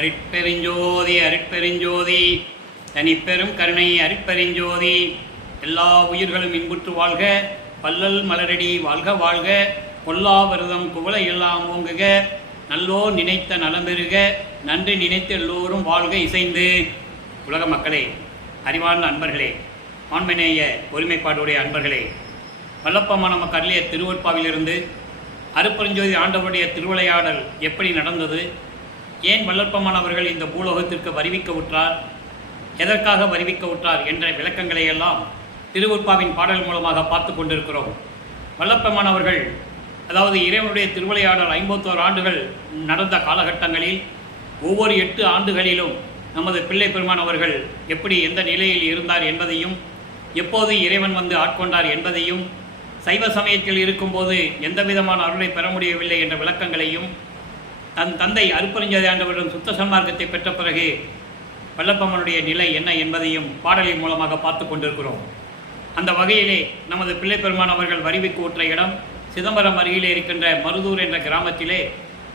அருட்பெருஞ்சோதி அருட்பெருஞ்சோதி தனிப்பெரும் கருணை அருட்பெருஞ்சோதி. எல்லா உயிர்களும் இன்புற்று வாழ்க, பல்லல் மலரடி வாழ்க வாழ்க, பொல்லா விரதம் குவள எல்லாம் ஓங்குக, நல்லோ நினைத்த நலம்பெறுக, நன்றி நினைத்த எல்லோரும் வாழ்க இசைந்து. உலக மக்களே, அறிவார்ந்த அன்பர்களே, ஆண்மநேய ஒருமைப்பாடுடைய அன்பர்களே, வல்லப்பமான நமக்கு அருளிய திருவொற்பாவிலிருந்து அருட்பெருஞ்சோதி ஆண்டவருடைய திருவிளையாடல் எப்படி நடந்தது, ஏன் வல்லற்பமானவர்கள் இந்த பூலோகத்திற்கு வருவிக்க உற்றார், எதற்காக வருவிக்க உற்றார் என்ற விளக்கங்களை எல்லாம் திருவொற்பாவின் பாடல் மூலமாக பார்த்து கொண்டிருக்கிறோம். வல்லப்பமானவர்கள், அதாவது இறைவனுடைய திருவிளையாடல் 51 ஆண்டுகள் நடந்த காலகட்டங்களில் ஒவ்வொரு 8 ஆண்டுகளிலும் நமது பிள்ளை பெருமானவர்கள் எப்படி எந்த நிலையில் இருந்தார் என்பதையும், எப்போது இறைவன் வந்து ஆட்கொண்டார் என்பதையும், சைவ சமயத்தில் இருக்கும்போது எந்த விதமான அருளை பெற முடியவில்லை என்ற விளக்கங்களையும், தன் தந்தை அருட்பெருஞ்சோதி ஆண்டவரிடம் சுத்த சன்மார்க்கத்தை பெற்ற பிறகு வல்லப்பம்மனுடைய நிலை என்ன என்பதையும் பாடலின் மூலமாக பார்த்து கொண்டிருக்கிறோம். அந்த வகையிலே நமது பிள்ளை பெருமான் அவர்கள் வருவிக்கு உற்ற இடம் சிதம்பரம் அருகிலே இருக்கின்ற மருதூர் என்ற கிராமத்திலே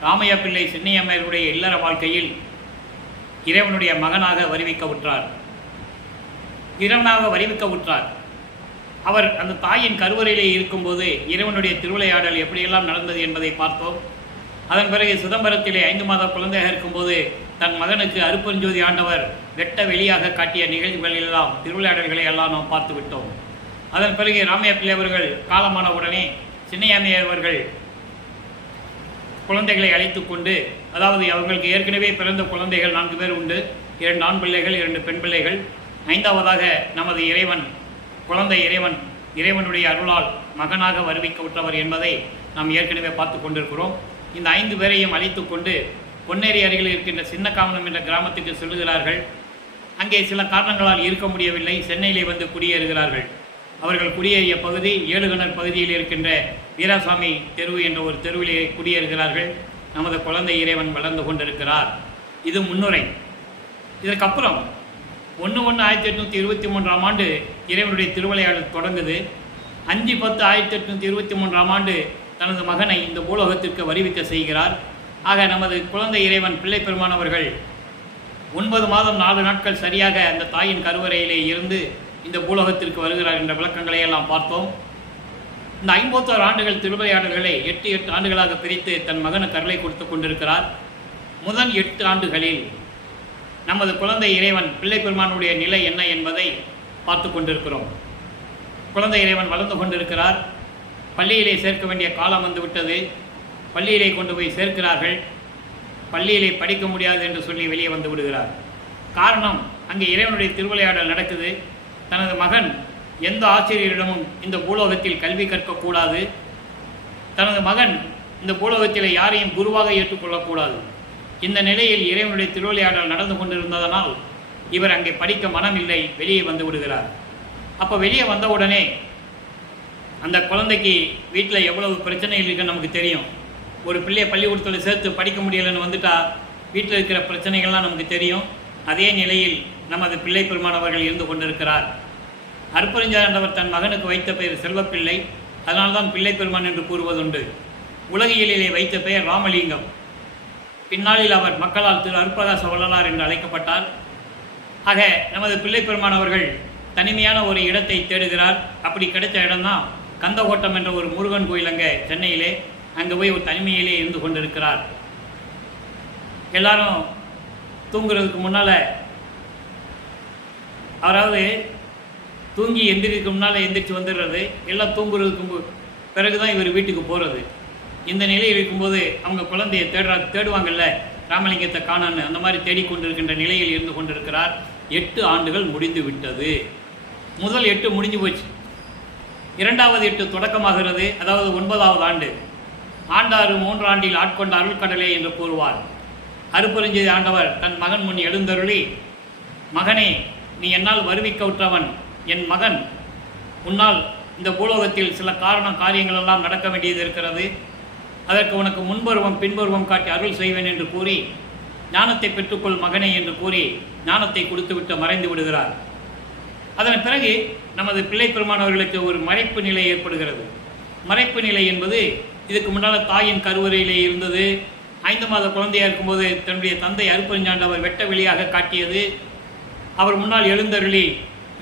ராமையா பிள்ளை சின்னையம்மையருடைய இல்லற வாழ்க்கையில் இறைவனுடைய மகனாக வருவிக்க உற்றார். அவர் அந்த தாயின் கருவறையிலே இருக்கும்போது இறைவனுடைய திருவிளையாடல் எப்படியெல்லாம் நடந்தது என்பதை பார்த்தோம். அதன் பிறகு சிதம்பரத்திலே 5 மாத குழந்தையாக இருக்கும்போது தன் மகனுக்கு அருட்பெருஞ்சோதி ஆண்டவர் வெட்ட வெளியாக காட்டிய நிகழ்வுகளெல்லாம், திருவிளையாடல்களை எல்லாம் நாம் பார்த்து விட்டோம். அதன் பிறகு ராமையா பிள்ளை அவர்கள் காலமான உடனே சின்னையாமையார் அவர்கள் குழந்தைகளை அழைத்து கொண்டு, அதாவது அவர்களுக்கு ஏற்கனவே பிறந்த குழந்தைகள் 4 பேர் உண்டு, 2 ஆண் பிள்ளைகள் 2 பெண் பிள்ளைகள். 5ஆவதாக நமது இறைவனுடைய அருளால் மகனாக வருவிக்க உற்றவர் என்பதை நாம் ஏற்கனவே பார்த்து கொண்டிருக்கிறோம். இந்த 5 பேரையும் அழைத்து கொண்டு பொன்னேரி அருகில் இருக்கின்ற சின்னக்காமனம் என்ற கிராமத்துக்கு செல்லுகிறார்கள். அங்கே சில காரணங்களால் இருக்க முடியவில்லை, சென்னையிலே வந்து குடியேறுகிறார்கள். அவர்கள் குடியேறிய பகுதி ஏழுகணர் பகுதியில் இருக்கின்ற வீராசாமி தெருவு என்ற ஒரு தெருவிலே குடியேறுகிறார்கள். நமது குழந்தை இறைவன் வளர்ந்து கொண்டிருக்கிறார். இது முன்னுரை. இதற்கப்புறம் 1/1/1823 ஆண்டு இறைவனுடைய திருவிளையாடல் தொடங்குது. 5/10/1823 ஆண்டு தனது மகனை இந்த பூலோகத்திற்கு வருவிக்க செய்கிறார். ஆக நமது குழந்தை இறைவன் பிள்ளை பெருமானவர்கள் 9 மாதம் 4 நாட்கள் சரியாக அந்த தாயின் கருவறையிலே இருந்து இந்த பூலோகத்திற்கு வருகிறார் என்ற விளக்கங்களை எல்லாம் பார்த்தோம். இந்த 51 ஆண்டுகள் திருவிளையாடல்களை 8 ஆண்டுகளாக பிரித்து தன் மகனுக்கு அருளை கொடுத்து கொண்டிருக்கிறார். முதல் 8 ஆண்டுகளில் நமது குழந்தை இறைவன் பிள்ளை பெருமானுடைய நிலை என்ன என்பதை பார்த்து கொண்டிருக்கிறோம். குழந்தை இறைவன் வளர்ந்து கொண்டிருக்கிறார். பள்ளியிலே சேர்க்க வேண்டிய காலம் வந்துவிட்டது. பள்ளியிலே கொண்டு போய் சேர்க்கிறார்கள். பள்ளியிலே படிக்க முடியாது என்று சொல்லி வெளியே வந்து விடுகிறார். காரணம், அங்கே இறைவனுடைய திருவிளையாடல் நடக்குது. தனது மகன் எந்த ஆசிரியரிடமும் இந்த பூலோகத்தில் கல்வி கற்கக்கூடாது. தனது மகன் இந்த பூலோகத்தில் யாரையும் குருவாக ஏற்றுக்கொள்ளக்கூடாது. இந்த நிலையில் இறைவனுடைய திருவிளையாடல் நடந்து கொண்டிருந்ததனால் இவர் அங்கே படிக்க மனமில்லை, வெளியே வந்து விடுகிறார். அப்போ வெளியே வந்தவுடனே அந்த குழந்தைக்கு வீட்டில் எவ்வளவு பிரச்சனைகள் இருக்குன்னு நமக்கு தெரியும். ஒரு பிள்ளையை பள்ளிக்கூடத்தில் சேர்த்து படிக்க முடியலைன்னு வந்துட்டா வீட்டில் இருக்கிற பிரச்சனைகள்லாம் நமக்கு தெரியும். அதே நிலையில் நமது பிள்ளை பெருமானவர்கள் இருந்து கொண்டிருக்கிறார். அருட்பெருஞ்சோதியாண்டவர் தன் மகனுக்கு வைத்த பெயர் செல்வப்பிள்ளை. அதனால்தான் பிள்ளை பெருமான் என்று கூறுவதுண்டு. உலகியலிலே வைத்த பெயர் ராமலிங்கம். பின்னாளில் அவர் மக்களால் திரு அருட்பிரகாச வள்ளலார் என்று அழைக்கப்பட்டார். ஆக நமது பிள்ளை பெருமானவர்கள் தனிமையான ஒரு இடத்தை தேடுகிறார். அப்படி கிடைத்த இடம்தான் கந்தகோட்டம் என்ற ஒரு முருகன் கோயில் அங்கே சென்னையிலே. அங்கே போய் ஒரு தனிமையிலே இருந்து கொண்டிருக்கிறார். எல்லாரும் தூங்குறதுக்கு முன்னால், அவராவது தூங்கி எந்திரிக்கு முன்னால் எந்திரிச்சு வந்துடுறது, எல்லாம் தூங்குறதுக்கு பிறகு தான் இவர் வீட்டுக்கு போகிறது. இந்த நிலையில் இருக்கும்போது அவங்க குழந்தையை தேடுவாங்கல்ல, ராமலிங்கத்தை காணான்னு, அந்த மாதிரி தேடிக்கொண்டிருக்கின்ற நிலையில் இருந்து கொண்டிருக்கிறார். 8 ஆண்டுகள் முடிந்து விட்டது. முதல் 8 முடிஞ்சு போச்சு. 2வது 8 தொடக்கமாகிறது. அதாவது 9வது ஆண்டு. ஆண்டாறு 3 ஆண்டில் ஆட்கொண்ட அருள்கடலே என்று கூறுவார். அருட்பெருஞ்சோதி ஆண்டவர் தன் மகன் முன் எழுந்தருளி, மகனே, நீ என்னால் வருவிக்க உற்றவன். என் மகன், உன்னால் இந்த பூலோகத்தில் சில காரியங்கள் எல்லாம் நடக்க வேண்டியது இருக்கிறது. அதற்கு உனக்கு முன்பருவம் பின்பருவம் காட்டி அருள் செய்வேன் என்று கூறி, ஞானத்தை பெற்றுக்கொள் மகனே என்று கூறி ஞானத்தை கொடுத்துவிட்டு மறைந்து விடுகிறார். அதன் பிறகு நமது பிள்ளை பெருமானவர்களுக்கு ஒரு மறைப்பு நிலை ஏற்படுகிறது. மறைப்பு நிலை என்பது இதுக்கு முன்னால் தாயின் கருவறையிலே இருந்தது. 5 மாத குழந்தையாக இருக்கும்போது தன்னுடைய தந்தை அருப்பெருஞ்சாண்டவர் வெட்ட வெளியாக காட்டியது, அவர் முன்னால் எழுந்தருளி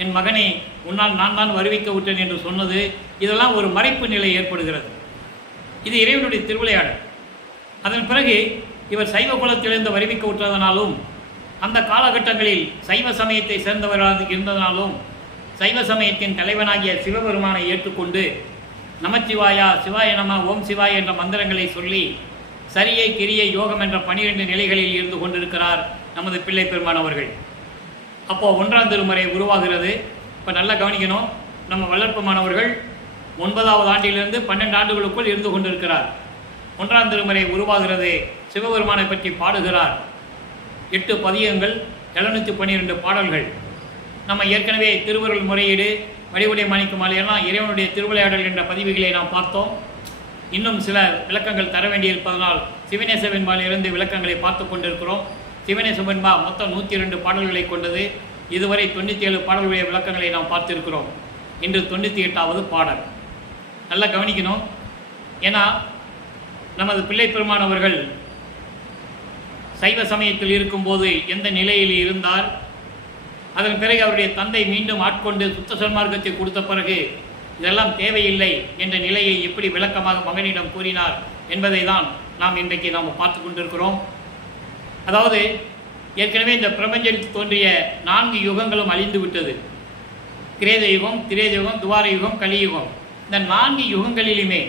என் மகனை உன்னால் நான் தான் வருவிக்க விட்டேன் என்று சொன்னது, இதெல்லாம் ஒரு மறைப்பு நிலை ஏற்படுகிறது. இது இறைவனுடைய திருவிளையாடல். அதன் பிறகு இவர் சைவ குலத்திலிருந்து வருவிக்க விட்டதனாலும், அந்த காலகட்டங்களில் சைவ சமயத்தை சேர்ந்தவராக இருந்ததனாலும், சைவ சமயத்தின் தலைவனாகிய சிவபெருமானை ஏற்றுக்கொண்டு நமச்சிவாயா, சிவாய நம, ஓம் சிவாய என்ற மந்திரங்களை சொல்லி சரியை கிரியை யோகம் என்ற 12 நிலைகளில் இருந்து கொண்டிருக்கிறார் நமது பிள்ளை பெருமான் அவர்கள். அப்போது 1ஆம் திருமுறை உருவாகிறது. இப்போ நல்லா கவனிக்கணும், நம்ம வளர்ப்பமானவர்கள் 9வது ஆண்டிலிருந்து 12 ஆண்டுகளுக்குள் இருந்து கொண்டிருக்கிறார். 1ஆம் திருமுறை உருவாகிறது. சிவபெருமானை பற்றி பாடுகிறார். 8 பதியங்கள், 712 பாடல்கள். நம்ம ஏற்கனவே திருவருள் முறையீடு, வடிவுடை மாணிக்க மாலையெல்லாம் இறைவனுடைய திருவிளையாடல் என்ற பதிவுகளை நாம் பார்த்தோம். இன்னும் சில விளக்கங்கள் தர வேண்டியிருப்பதனால் சிவநேச வெண்பாலிலிருந்து விளக்கங்களை பார்த்து கொண்டிருக்கிறோம். சிவநேச வெண்பா மொத்தம் 102 பாடல்களை கொண்டது. இதுவரை 97 பாடல்களுடைய விளக்கங்களை நாம் பார்த்திருக்கிறோம். இன்று 98வது பாடல். நல்லா கவனிக்கணும். ஏன்னா நமது பிள்ளை பெருமான் அவர்கள் சைவ சமயத்தில் இருக்கும்போது எந்த நிலையில் இருந்தார், அதன் பிறகு அவருடைய தந்தை மீண்டும் ஆட்கொண்டு சுத்த சன்மார்க்கத்தை கொடுத்த பிறகு இதெல்லாம் தேவையில்லை என்ற நிலையை எப்படி விளக்கமாக மகனிடம் கூறினார் என்பதை தான் நாம் இன்றைக்கு நாம் பார்த்து கொண்டிருக்கிறோம். அதாவது ஏற்கனவே இந்த பிரபஞ்சத்தில் தோன்றிய 4 யுகங்களும் அழிந்து விட்டது. கிரேத யுகம், திரேத யுகம், துவார யுகம், கலியுகம். இந்த 4 யுகங்களிலுமே,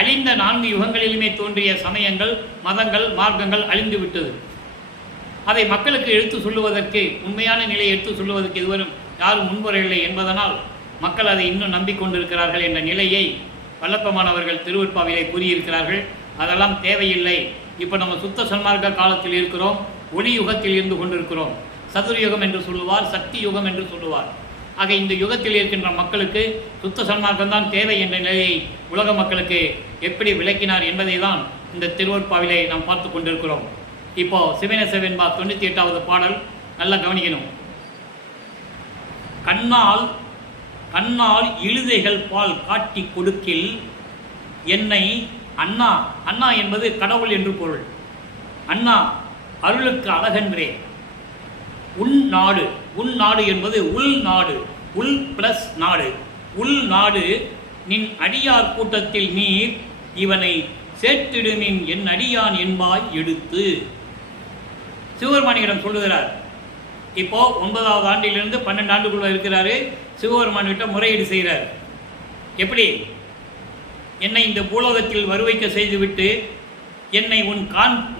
அழிந்த 4 யுகங்களிலுமே தோன்றிய சமயங்கள், மதங்கள், மார்க்கங்கள் அழிந்து விட்டது. அதை மக்களுக்கு எடுத்து சொல்லுவதற்கு, உண்மையான நிலையை எடுத்து சொல்லுவதற்கு இதுவரும் யாரும் முன்வரவில்லை என்பதனால் மக்கள் அதை இன்னும் நம்பிக்கொண்டிருக்கிறார்கள் என்ற நிலையை வல்லப்பமானவர்கள் திருவருட்பாவிலே கூறியிருக்கிறார்கள். அதெல்லாம் தேவையில்லை. இப்போ நம்ம சுத்த சன்மார்க்க காலத்தில் இருக்கிறோம், ஒளி யுகத்தில் இருந்து கொண்டிருக்கிறோம். சதுர்யுகம் என்று சொல்லுவார், சக்தி யுகம் என்று சொல்லுவார். ஆக இந்த யுகத்தில் இருக்கின்ற மக்களுக்கு சுத்த சன்மார்க்கம்தான் தேவை என்ற நிலையை உலக மக்களுக்கு எப்படி விளக்கினார் என்பதை தான் இந்த திருவருட்பாவிலே நாம் பார்த்து கொண்டிருக்கிறோம். இப்போ சிவநேச வெண்பா 98வது பாடல் நல்லா கவனிக்கணும். கண்ணால் இழுதைகள் பால் காட்டி கொடுக்கில் என்னை அண்ணா, அண்ணா என்பது கடவுள் என்று பொருள். அண்ணா அருளுக்கு அழகன்றே. உன் நாடு என்பது உள் நாடு, உள் பிளஸ் நாடு. உள் நாடு நின் அடியார் கூட்டத்தில் நீர் இவனை சேர்த்திடுமின் என் அடியான் என்பாய் எடுத்து. சிவபெருமானிடம் சொல்லுகிறார். இப்போ 9வது ஆண்டிலிருந்து 12 ஆண்டுக்குள்ள இருக்கிறாரு. சிவபெருமான்கிட்ட முறையீடு செய்கிறார். எப்படி? என்னை இந்த பூலோகத்தில் வருவைக்க செய்துவிட்டு என்னை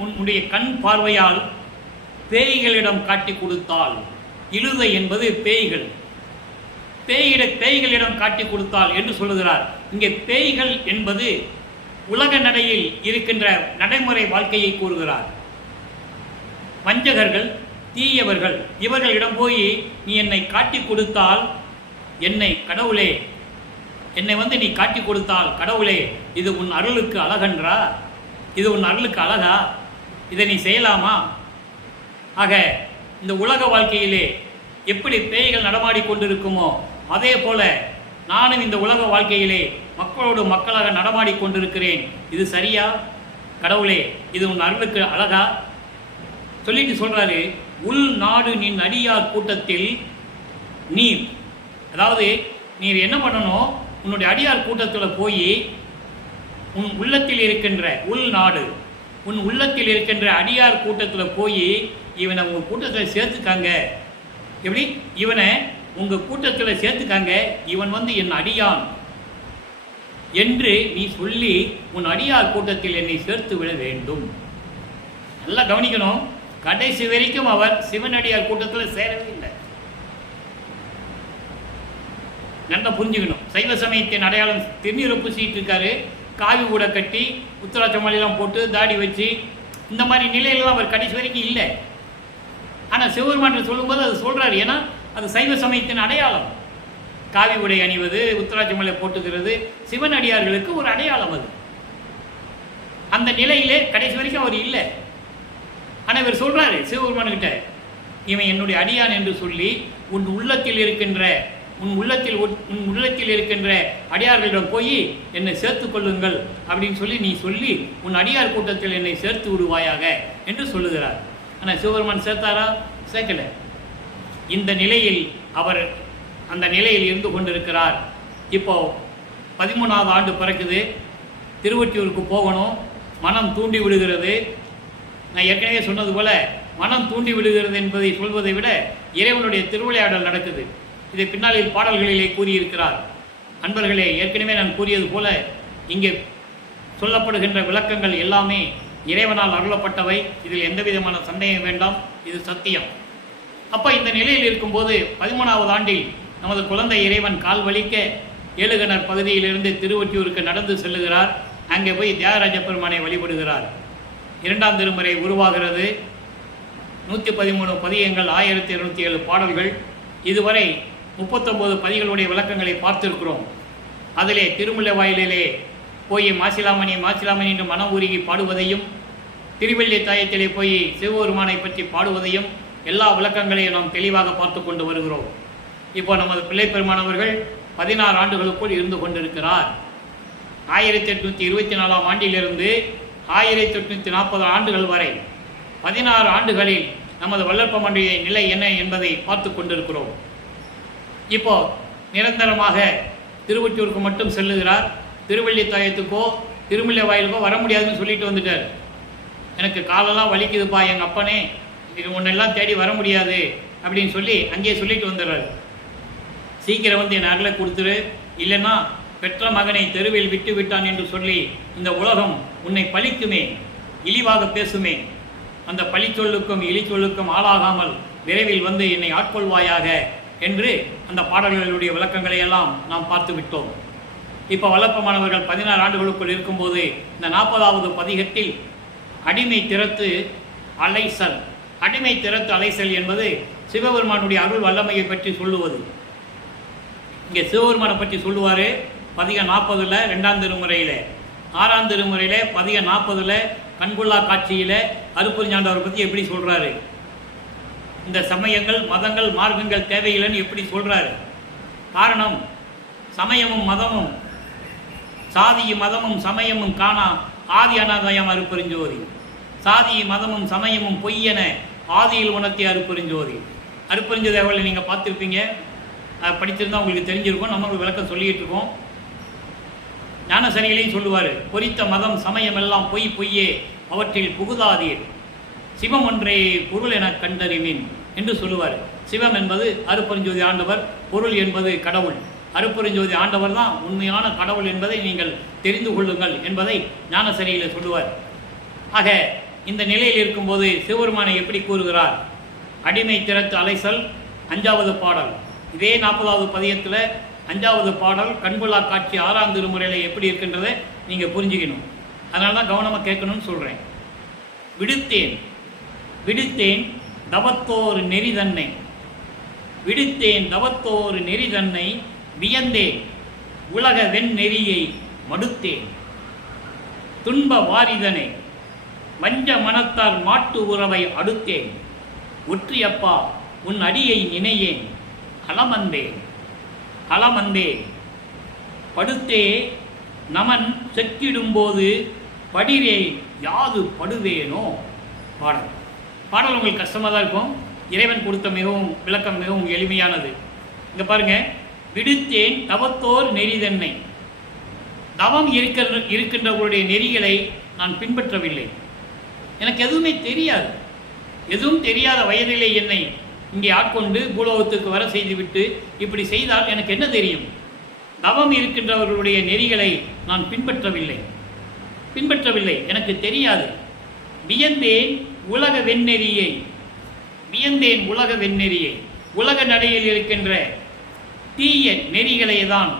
உன்னுடைய கண் பார்வையால் பேய்களிடம் காட்டி கொடுத்தால். இழுதை என்பது பேய்கள். பேய்களிடம் காட்டி கொடுத்தால் என்று சொல்லுகிறார். இங்கே பேய்கள் என்பது உலக நடையில் இருக்கின்ற நடைமுறை வாழ்க்கையை கூறுகிறார். வஞ்சகர்கள், தீயவர்கள், இவர்களிடம் போய் நீ என்னை காட்டி கொடுத்தால், என்னை கடவுளே, என்னை நீ காட்டி கொடுத்தால் கடவுளே, இது உன் அருளுக்கு அழகன்றா? இது உன் அருளுக்கு அழகா? இதை நீ செய்யலாமா? ஆக இந்த உலக வாழ்க்கையிலே எப்படி பேய்கள் நடமாடிக்கொண்டிருக்குமோ அதே போல நானும் இந்த உலக வாழ்க்கையிலே மக்களோடு மக்களாக நடமாடிக்கொண்டிருக்கிறேன். இது சரியா? கடவுளே, இது உன் அருளுக்கு அழகா? சொல்லிட்டு சொல்றாரு, உள் நாடு நின் அடியார் கூட்டத்தில் நீர். அதாவது நீர் என்ன பண்ணணும், உன்னுடைய அடியார் கூட்டத்தில் போய் உன் உள்ளத்தில் இருக்கின்ற உள் நாடு, உன் உள்ளத்தில் இருக்கின்ற அடியார் கூட்டத்தில் போய் இவனை உங்கள் கூட்டத்தில் சேர்த்துக்காங்க. எப்படி? இவனை உங்கள் கூட்டத்தில் சேர்த்துக்காங்க, இவன் என் அடியான் என்று நீ சொல்லி உன் அடியார் கூட்டத்தில் என்னை சேர்த்து விட வேண்டும். நல்லா கவனிக்கணும். கடைசி வரைக்கும் அவர் சிவனடியார் கூட்டத்தில் சேரவே இல்லை. நல்லா புரிஞ்சுக்கணும். சைவ சமயத்தின் அடையாளம் திருநீரை பூசிட்டு இருக்காரு, காவி கூட கட்டி உத்தராட்ச மாலையெல்லாம் போட்டு தாடி வச்சு இந்த மாதிரி நிலையிலாம் அவர் கடைசி வரைக்கும் இல்லை. ஆனால் சிவபெருமான் சொல்லும்போது அது சொல்கிறார். ஏன்னா அது சைவ சமயத்தின் அடையாளம். காவி உடை அணிவது, உத்தராட்ச மாலை போட்டுக்கிறது சிவன் அடியார்களுக்கு ஒரு அடையாளம். அது அந்த நிலையிலே கடைசி வரைக்கும் அவர் இல்லை. ஆனால் இவர் சொல்கிறாரு சிவபெருமான்கிட்ட, இவன் என்னுடைய அடியான் என்று சொல்லி உன் உள்ளத்தில் இருக்கின்ற உன் உள்ளத்தில் இருக்கின்ற அடியார்களிடம் போய் என்னை சேர்த்து கொள்ளுங்கள் அப்படின்னு சொல்லி உன் அடியார் கூட்டத்தில் என்னை சேர்த்து விடுவாயாக என்று சொல்லுகிறார். ஆனால் சிவபெருமான் சேர்த்தாரா? சேர்க்கல. இந்த நிலையில் அவர் அந்த நிலையில் இருந்து கொண்டிருக்கிறார். இப்போ 13வது ஆண்டு பிறக்குது. திருவொற்றியூருக்கு போகணும். மனம் தூண்டி விடுகிறது. நான் ஏற்கனவே சொன்னது போல மனம் தூண்டி விடுகிறது என்பதை சொல்வதை விட இறைவனுடைய திருவிளையாடல் நடக்குது. இதை பின்னாளில் பாடல்களிலே கூறியிருக்கிறார். அன்பர்களே, ஏற்கனவே நான் கூறியது போல இங்கே சொல்லப்படுகின்ற விளக்கங்கள் எல்லாமே இறைவனால் அருளப்பட்டவை. இதில் எந்த விதமான சந்தேகம் வேண்டாம். இது சத்தியம். அப்போ இந்த நிலையில் இருக்கும்போது 13வது ஆண்டில் நமது குழந்தை இறைவன் கால் வலிக்க ஏழுகணர் பகுதியிலிருந்து திருவொற்றியூருக்கு நடந்து செல்லுகிறார். அங்கே போய் தியாகராஜ பெருமானை வழிபடுகிறார். 2ஆம் திருமுறை உருவாகிறது. 113 பதியங்கள், 1207 பாடல்கள். இதுவரை 39 பதிகளுடைய விளக்கங்களை பார்த்திருக்கிறோம். அதிலே திருமுல்லை வாயிலே போய் மாசிலாமணி என்று மனம் உருகி பாடுவதையும், திருவெள்ளி தாயத்திலே போய் சிவபெருமானை பற்றி பாடுவதையும் எல்லா விளக்கங்களையும் நாம் தெளிவாக பார்த்து கொண்டு வருகிறோம். இப்போ நமது பிள்ளை பெருமானவர்கள் 16 ஆண்டுகளுக்குள் இருந்து கொண்டிருக்கிறார். 1824ஆம் ஆண்டிலிருந்து 1840 ஆண்டுகள் வரை 16 ஆண்டுகளில் நமது வள்ளற்பமன்றிய நிலை என்ன என்பதை பார்த்து கொண்டிருக்கிறோம். இப்போ நிரந்தரமாக திருவொற்றியூருக்கு மட்டும் செல்லுகிறார். திருவெள்ளி தாயத்துக்கோ திருமுல்லை வாயிலுக்கோ வர முடியாதுன்னு சொல்லிட்டு வந்துட்டார். எனக்கு காலெல்லாம் வலிக்குதுப்பா எங்கள் அப்பனே, இது ஒன்றெல்லாம் தேடி வர முடியாது அப்படின்னு சொல்லி அங்கேயே சொல்லிட்டு வந்துடுறாரு. சீக்கிரம் வந்து என் அருளை கொடுத்துரு, இல்லைன்னா பெற்ற மகனை தெருவில் விட்டு விட்டான் என்று சொல்லி இந்த உலகம் உன்னை பழிக்குமே, இழிவாக பேசுமே, அந்த பழிச்சொல்லுக்கும் இழிச்சொல்லுக்கும் ஆளாகாமல் விரைவில் வந்து என்னை ஆட்கொள்வாயாக என்று அந்த பாடல்களுடைய விளக்கங்களை எல்லாம் நாம் பார்த்து விட்டோம். இப்போ வல்லப்பமானவர்கள் 16 ஆண்டுகளுக்குள் இருக்கும்போது இந்த 40வது பதிகத்தில் அடிமை திறத்து அலைசல், அடிமை திறத்து அலைசல் என்பது சிவபெருமானுடைய அருள் வல்லமையை பற்றி சொல்லுவது. இங்கே சிவபெருமானை பற்றி சொல்லுவார் பதிகம் 40ல் 2ஆம் திருமுறையில், 6ஆம் திருமுறையில் பதிகம் 40ல் கண்கொள்ளா காட்சியில் அருப்பெருஞ்சாண்டவரை பற்றி எப்படி சொல்கிறாரு, இந்த சமயங்கள் மதங்கள் மார்க்கங்கள் தேவையில்லைன்னு எப்படி சொல்கிறாரு. காரணம், சமயமும் மதமும் சாதி மதமும் சமயமும் காணா ஆதி அனாதயம் அருப்பெருஞ்சோதி, சாதி மதமும் சமயமும் பொய்யென ஆதியில் உணர்த்தி அருப்பெருஞ்சோதி. அருப்பெருஞ்சோதி அவர்களை நீங்கள் பார்த்துருப்பீங்க, படிச்சிருந்தா உங்களுக்கு தெரிஞ்சிருக்கும். நம்ம விளக்கம் சொல்லிகிட்டு இருக்கோம். ஞானசரிகளையும் சொல்லுவார், பொறித்த மதம் சமயம் எல்லாம் பொய் பொய்யே அவற்றில் புகுதாதீர், சிவம் ஒன்றே பொருள் என கண்டறிவின் என்று சொல்லுவார். சிவம் என்பது அருப்பெருஞ்சோதி ஆண்டவர், பொருள் என்பது கடவுள். அருப்பெருஞ்சோதி ஆண்டவர் தான் உண்மையான கடவுள் என்பதை நீங்கள் தெரிந்து கொள்ளுங்கள் என்பதை ஞானசரியில் சொல்லுவார். ஆக இந்த நிலையில் இருக்கும்போது சிவபெருமானை எப்படி கூறுகிறார்? அடிமை திறத்து அலைசல் 5வது பாடல். இதே 40வது பதியத்தில் 5வது பாடல் கண்கொள்ளா காட்சி 6ஆம் திருமுறையில் எப்படி இருக்கின்றதை நீங்கள் புரிஞ்சுக்கணும். அதனால தான் கவனமாக கேட்கணும்னு சொல்கிறேன். விடுத்தேன் விடுத்தேன் தவத்தோர் நெறி தன்னை, விடுத்தேன் தவத்தோர் நெறி தன்னை வியந்தேன் உலக வெண்ணெறியை மடுத்தேன், துன்ப வாரிதனை வஞ்ச மனத்தார் மாட்டு உறவை அடுத்தேன், ஒற்றியப்பா உன் அடியை நினையேன் அலமந்தேன் அலமந்தேன், படுத்தே நமன் செக்கிடும்போது படிரே யாது படுவேனோ. பாடல் பாடல் உங்களுக்கு கஷ்டமாக தான் இருக்கும். இறைவன் கொடுத்த விளக்கம் மிகவும் எளிமையானது. இங்கே பாருங்கள், விடுத்தேன் தவத்தோர் நெறிதன்னை, தவம் இருக்கின்றவர்களுடைய நெறிகளை நான் பின்பற்றவில்லை. எனக்கு எதுவுமே தெரியாது. எதுவும் தெரியாத வயதிலே என்னை இங்கே ஆட்கொண்டு பூலோகத்துக்கு வர செய்துவிட்டு இப்படி செய்தால் எனக்கு என்ன தெரியும்? தவம் இருக்கின்றவர்களுடைய நெறிகளை நான் பின்பற்றவில்லை, எனக்கு தெரியாது. வியந்தேன் உலக வெண்ணெறியை, வியந்தேன் உலக வெண்ணெறியை, உலக நடையில் இருக்கின்ற தீய நெறிகளை தான்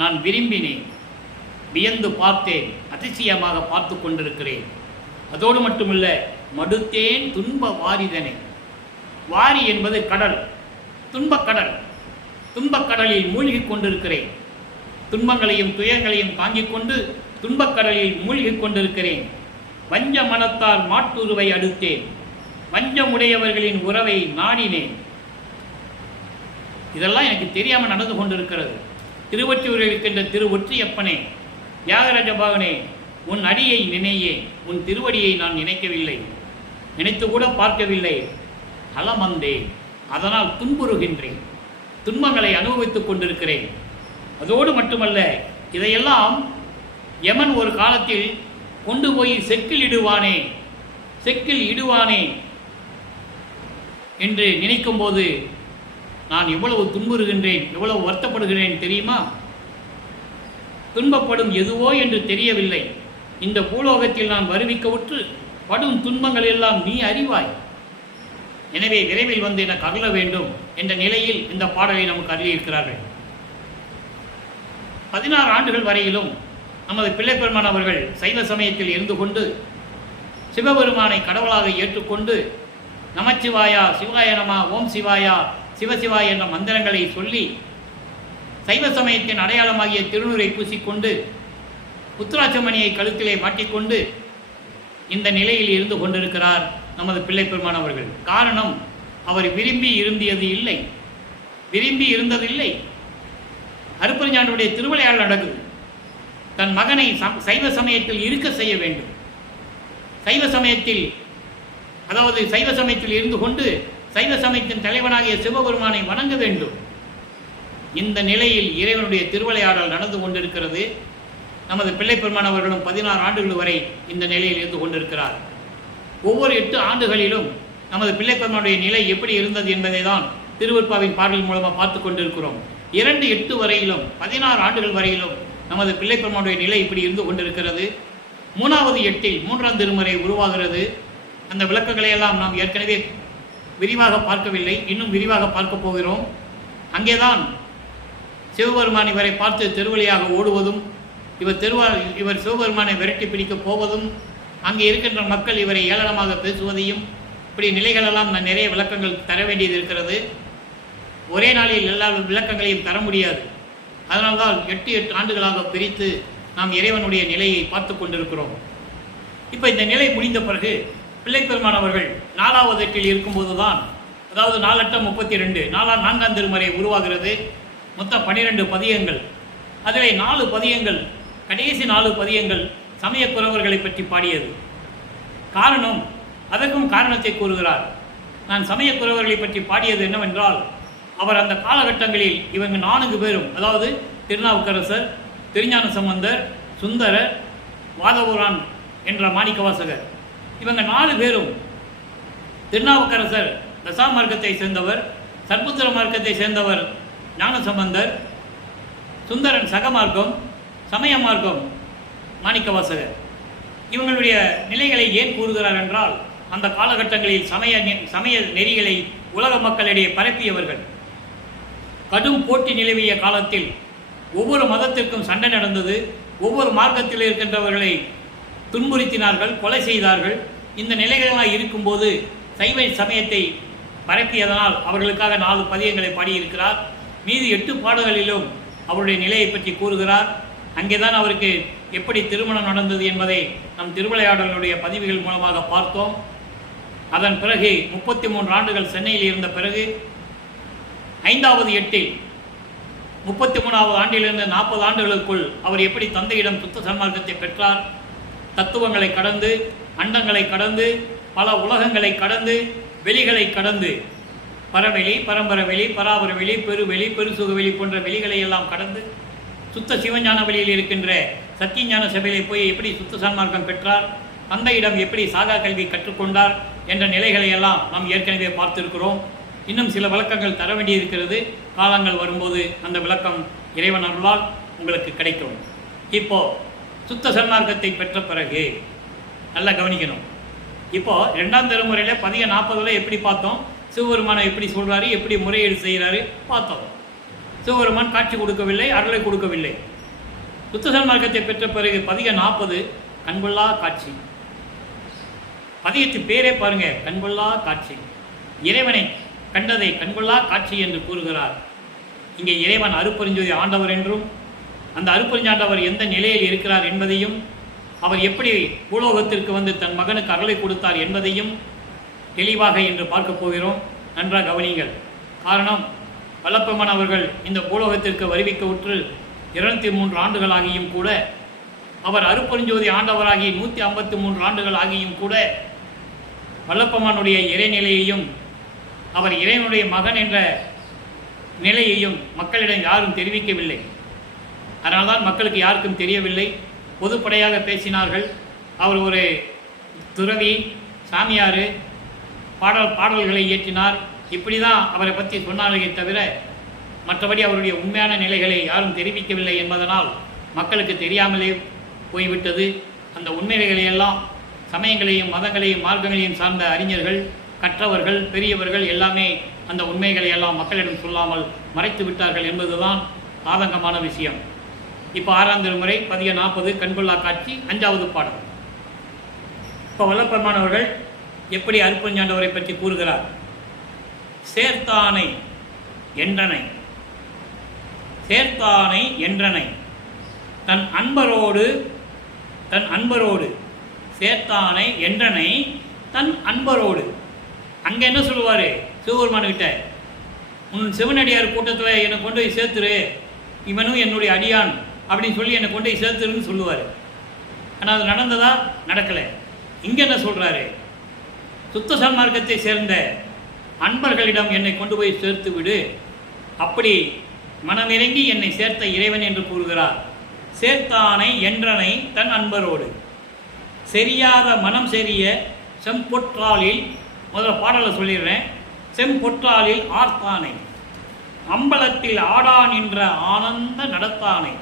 நான் விரும்பினேன், வியந்து பார்த்தேன், அதிசயமாக பார்த்து கொண்டிருக்கிறேன். அதோடு மட்டுமல்ல, மடுத்தேன் துன்ப வாரிதனை, வாரி என்பது கடல், துன்பக்கடல், துன்பக்கடலில் மூழ்கி கொண்டிருக்கிறேன். துன்பங்களையும் துயரங்களையும் தாங்கிக் கொண்டு துன்பக்கடலில் மூழ்கி கொண்டிருக்கிறேன். வஞ்ச மனத்தால் மாட்டுருவை அடுத்தேன், வஞ்சமுடையவர்களின் உறவை நாடினேன். இதெல்லாம் எனக்கு தெரியாமல் நடந்து கொண்டிருக்கிறது. திருவொற்றியூரில் இருக்கின்ற திரு ஒற்றியப்பனே, தியாகராஜ பாகனே, உன் அடியை நினையே, உன் திருவடியை நான் நினைக்கவில்லை, நினைத்து கூட பார்க்கவில்லை. அலம் வந்தேன், அதனால் துன்புறுகின்றேன், துன்பங்களை அனுபவித்துக் கொண்டிருக்கிறேன். அதோடு மட்டுமல்ல, இதையெல்லாம் யமன் ஒரு காலத்தில் கொண்டு போய் செக்கில் இடுவானே என்று நினைக்கும் போது நான் எவ்வளவு துன்புறுகின்றேன், எவ்வளவு வருத்தப்படுகிறேன் தெரியுமா? துன்பப்படும் எதுவோ என்று தெரியவில்லை. இந்த பூலோகத்தில் நான் வருவிக்க உற்று படும் துன்பங்கள் எல்லாம் நீ அறிவாய். எனவே விரைவில் வந்து எனக்கு அருள வேண்டும் என்ற நிலையில் இந்த பாடலை நமக்கு அருளியிருக்கிறார்கள். 16 ஆண்டுகள் வரையிலும் நமது பிள்ளைப்பெருமான் அவர்கள் சைவ சமயத்தில் இருந்து கொண்டு சிவபெருமானை கடவுளாக ஏற்றுக்கொண்டு நமச்சிவாயா, சிவாய நம, ஓம் சிவாயா, சிவசிவாய் என்ற மந்திரங்களை சொல்லி சைவ சமயத்தின் அடையாளமாகிய திருநூரை பூசிக்கொண்டு உத்திராட்சமணியை கழுத்திலே மாட்டிக்கொண்டு இந்த நிலையில் இருந்து கொண்டிருக்கிறார் நமது பிள்ளைப்பெருமான் அவர்கள். காரணம், அவர் விரும்பி இருந்ததில்லை. அருப்பெருஞ்சாண்டுடைய திருவிளையாடல் நடக்குது. தன் மகனை சைவ சமயத்தில் இருக்க செய்ய வேண்டும். சைவ சமயத்தில் இருந்து கொண்டு சைவ சமயத்தின் தலைவனாகிய சிவபெருமானை வணங்க வேண்டும். இந்த நிலையில் இறைவனுடைய திருவிளையாடல் நடந்து கொண்டிருக்கிறது. நமது பிள்ளைப்பெருமான் அவர்களும் 16 ஆண்டுகள் வரை இந்த நிலையில் இருந்து கொண்டிருக்கிறார். ஒவ்வொரு 8 ஆண்டுகளிலும் நமது பிள்ளைப்பெருமானுடைய நிலை எப்படி இருந்தது என்பதை தான் திருவருட்பாவின் பாடல் மூலமாக பார்த்து கொண்டிருக்கிறோம். 2-8 வரையிலும் 16 ஆண்டுகள் வரையிலும் நமது பிள்ளைப்பெருமானுடைய நிலை இப்படி இருந்து கொண்டிருக்கிறது. 3வது 8இல் 3ஆம் திருமுறை உருவாகிறது. அந்த விளக்கங்களை எல்லாம் நாம் ஏற்கனவே விரிவாக பார்க்கவில்லை, இன்னும் விரிவாக பார்க்க போகிறோம். அங்கேதான் சிவபெருமான் இவரை பார்த்து திருவழியாக ஓடுவதும், இவர் சிவபெருமானை விரட்டி பிடிக்கப் போவதும், அங்கே இருக்கின்ற மக்கள் இவரை ஏளனமாக பேசுவதையும், இப்படி நிலைகளெல்லாம் நான் நிறைய விளக்கங்கள் தர வேண்டியது இருக்கிறது. ஒரே நாளில் எல்லா விளக்கங்களையும் தர முடியாது. அதனால்தான் 8 ஆண்டுகளாக பிரித்து நாம் இறைவனுடைய நிலையை பார்த்து கொண்டிருக்கிறோம். இப்போ இந்த நிலை முடிந்த பிறகு பிள்ளைப்பெருமான் அவர்கள் 4வது 8இல் இருக்கும்போது தான், அதாவது 4-32 4ஆம் திருமுறை உருவாகிறது. மொத்தம் 12 பதியங்கள். அதில் 4 பதியங்கள், கடைசி 4 பதியங்கள் சமயக்குறவர்களை பற்றி பாடியது. காரணம், அதற்கும் காரணத்தை கூறுகிறார். நான் சமயக்குறவர்களை பற்றி பாடியது என்னவென்றால், அவர் அந்த காலகட்டங்களில் இவங்க 4 பேரும், அதாவது திருநாவுக்கரசர், திருஞான சம்பந்தர், சுந்தரர், வாதவூரான் என்ற மாணிக்கவாசகர், இவங்க 4 பேரும், திருநாவுக்கரசர் தசா மார்க்கத்தை சேர்ந்தவர், சர்புத்திர மார்க்கத்தை சேர்ந்தவர் ஞானசம்பந்தர், சுந்தரன் சகமார்க்கம், சமய மார்க்கம் மாணிக்கவாசகர். இவங்களுடைய நிலைகளை ஏன் கூறுகிறார் என்றால், அந்த காலகட்டங்களில் சமய நெறிகளை உலக மக்களிடையே பரப்பியவர்கள். கடும் போட்டி நிலவிய காலத்தில் ஒவ்வொரு மதத்திற்கும் சண்டை நடந்தது. ஒவ்வொரு மார்க்கத்தில் இருக்கின்றவர்களை துன்புறுத்தினார்கள், கொலை செய்தார்கள். இந்த நிலைகளாக இருக்கும்போது சைவ சமயத்தை பரப்பியதனால் அவர்களுக்காக 4 பதியங்களை பாடியிருக்கிறார். மீதி 8 பாடல்களிலும் அவருடைய நிலையை பற்றி கூறுகிறார். அங்கேதான் அவருக்கு எப்படி திருமணம் நடந்தது என்பதை நம் திருவிளையாடலுடைய பதிவுகள் மூலமாக பார்த்தோம். அதன் பிறகு 33 ஆண்டுகள் சென்னையில் இருந்த பிறகு 5வது 8இல் 33வது ஆண்டிலிருந்து 40 ஆண்டுகளுக்குள் அவர் எப்படி தந்தையிடம் சுத்த சன்மார்க்கத்தை பெற்றார். தத்துவங்களை கடந்து, அண்டங்களை கடந்து, பல உலகங்களை கடந்து, வெளிகளை கடந்து, பரவெளி, பரம்பரவெளி, பராபரவெளி, பெருவெளி, பெருசுகவெளி போன்ற வெளிகளை எல்லாம் கடந்து சுத்த சிவஞான வெளியில் இருக்கின்ற சத்தியஞான சபையை போய் எப்படி சுத்த சன்மார்க்கம் பெற்றார், தந்தையிடம் எப்படி சாகா கல்வி கற்றுக்கொண்டார் என்ற நிலைகளை எல்லாம் நாம் ஏற்கனவே பார்த்திருக்கிறோம். இன்னும் சில விளக்கங்கள் தர வேண்டியிருக்கிறது. காலங்கள் வரும்போது அந்த விளக்கம் இறைவன் அருளால் உங்களுக்கு கிடைக்கும். இப்போ சுத்த சன்மார்க்கத்தை பெற்ற பிறகு நல்லா கவனிக்கணும். இப்போ 2ஆம் திருமுறையில் 40 எப்படி பார்த்தோம், சிவபெருமானை எப்படி சொல்கிறாரு, எப்படி முறையீடு செய்கிறாரு பார்த்தோம். சிவபெருமான் காட்சி கொடுக்கவில்லை, அருளை கொடுக்கவில்லை. சுத்த சன்மார்க்கத்தை பெற்ற பிறகு 40 கண்கொள்ளா காட்சி. பதியத்தின் பேரே பாருங்க, கண்கொள்ளா காட்சி. இறைவனை கண்டதை கண்கொள்ளா காட்சி என்று கூறுகிறார். இங்கே இறைவன் அருட்பெருஞ்சோதி ஆண்டவர் என்றும், அந்த அருட்பெருஞ்சாண்டவர் எந்த நிலையில் இருக்கிறார் என்பதையும், அவர் எப்படி பூலோகத்திற்கு வந்து தன் மகனுக்கு அருளை கொடுத்தார் என்பதையும் தெளிவாக இன்று பார்க்க போகிறோம். நன்றாக கவனிங்கள். காரணம், வல்லப்பெருமான் அவர்கள் இந்த பூலோகத்திற்கு வருவிக்க உற்று 203 ஆண்டுகள் ஆகியும் கூட, அவர் அருப்பெருஞ்சோதி ஆண்டவராகி 153 ஆண்டுகள் ஆகியும் கூட, வல்லப்பெருமானுடைய இறைநிலையையும் அவர் இறைவனுடைய மகன் என்ற நிலையையும் மக்களிடம் யாரும் தெரிவிக்கவில்லை. அதனால்தான் மக்களுக்கு யாருக்கும் தெரியவில்லை. பொதுப்படையாக பேசினார்கள். அவர் ஒரு துறவி, சாமியார், பாடல்களை இயற்றினார், இப்படி தான் அவரை பற்றி சொன்னார்களே தவிர மற்றபடி அவருடைய உண்மையான நிலைகளை யாரும் தெரிவிக்கவில்லை என்பதனால் மக்களுக்கு தெரியாமலே போய்விட்டது. அந்த உண்மைகளையெல்லாம் சமயங்களையும் மதங்களையும் மார்க்கங்களையும் சார்ந்த அறிஞர்கள், கற்றவர்கள், பெரியவர்கள் எல்லாமே அந்த உண்மைகளை எல்லாம் மக்களிடம் சொல்லாமல் மறைத்து விட்டார்கள் என்பதுதான் ஆதங்கமான விஷயம். இப்போ 6ஆம் திருமுறை பதிக 40 கண்கொள்ளா காட்சி 5வது பாடல். இப்போ வல்லப்பெருமான் அவர்கள் எப்படி அருட்பெருஞ்சாண்டவரை பற்றி கூறுகிறார்? சேர்த்தானை என்றனை, சேர்த்தானை என்றனை தன் அன்பரோடு சேர்த்தானை என்றனை தன் அன்பரோடு. அங்கே என்ன சொல்லுவார் சிவபெருமான்கிட்ட? உன் சிவனடியார் கூட்டத்தில் என்னை கொண்டு போய் சேர்த்துரு, இவனும் என்னுடைய அடியான் அப்படின்னு சொல்லி என்னை கொண்டு போய் சேர்த்துருன்னு சொல்லுவார். ஆனால் அது நடந்ததா? நடக்கலை. இங்கே என்ன சொல்கிறாரு? சுத்த சன்மார்க்கத்தை சேர்ந்த அன்பர்களிடம் என்னை கொண்டு போய் சேர்த்து விடு, அப்படி மனமிறங்கி என்னை சேர்த்த இறைவன் என்று கூறுகிறார். சேர்த்தானை என்றனை தன் அன்பரோடு. சரியாத மனம் செறிய செம்பொற்றாலில், முதல்ல பாடலை சொல்லிடுறேன், செம்பொற்றாலில் ஆர்த்தானை, அம்பலத்தில் ஆடான் என்ற ஆனந்த நடத்தானை,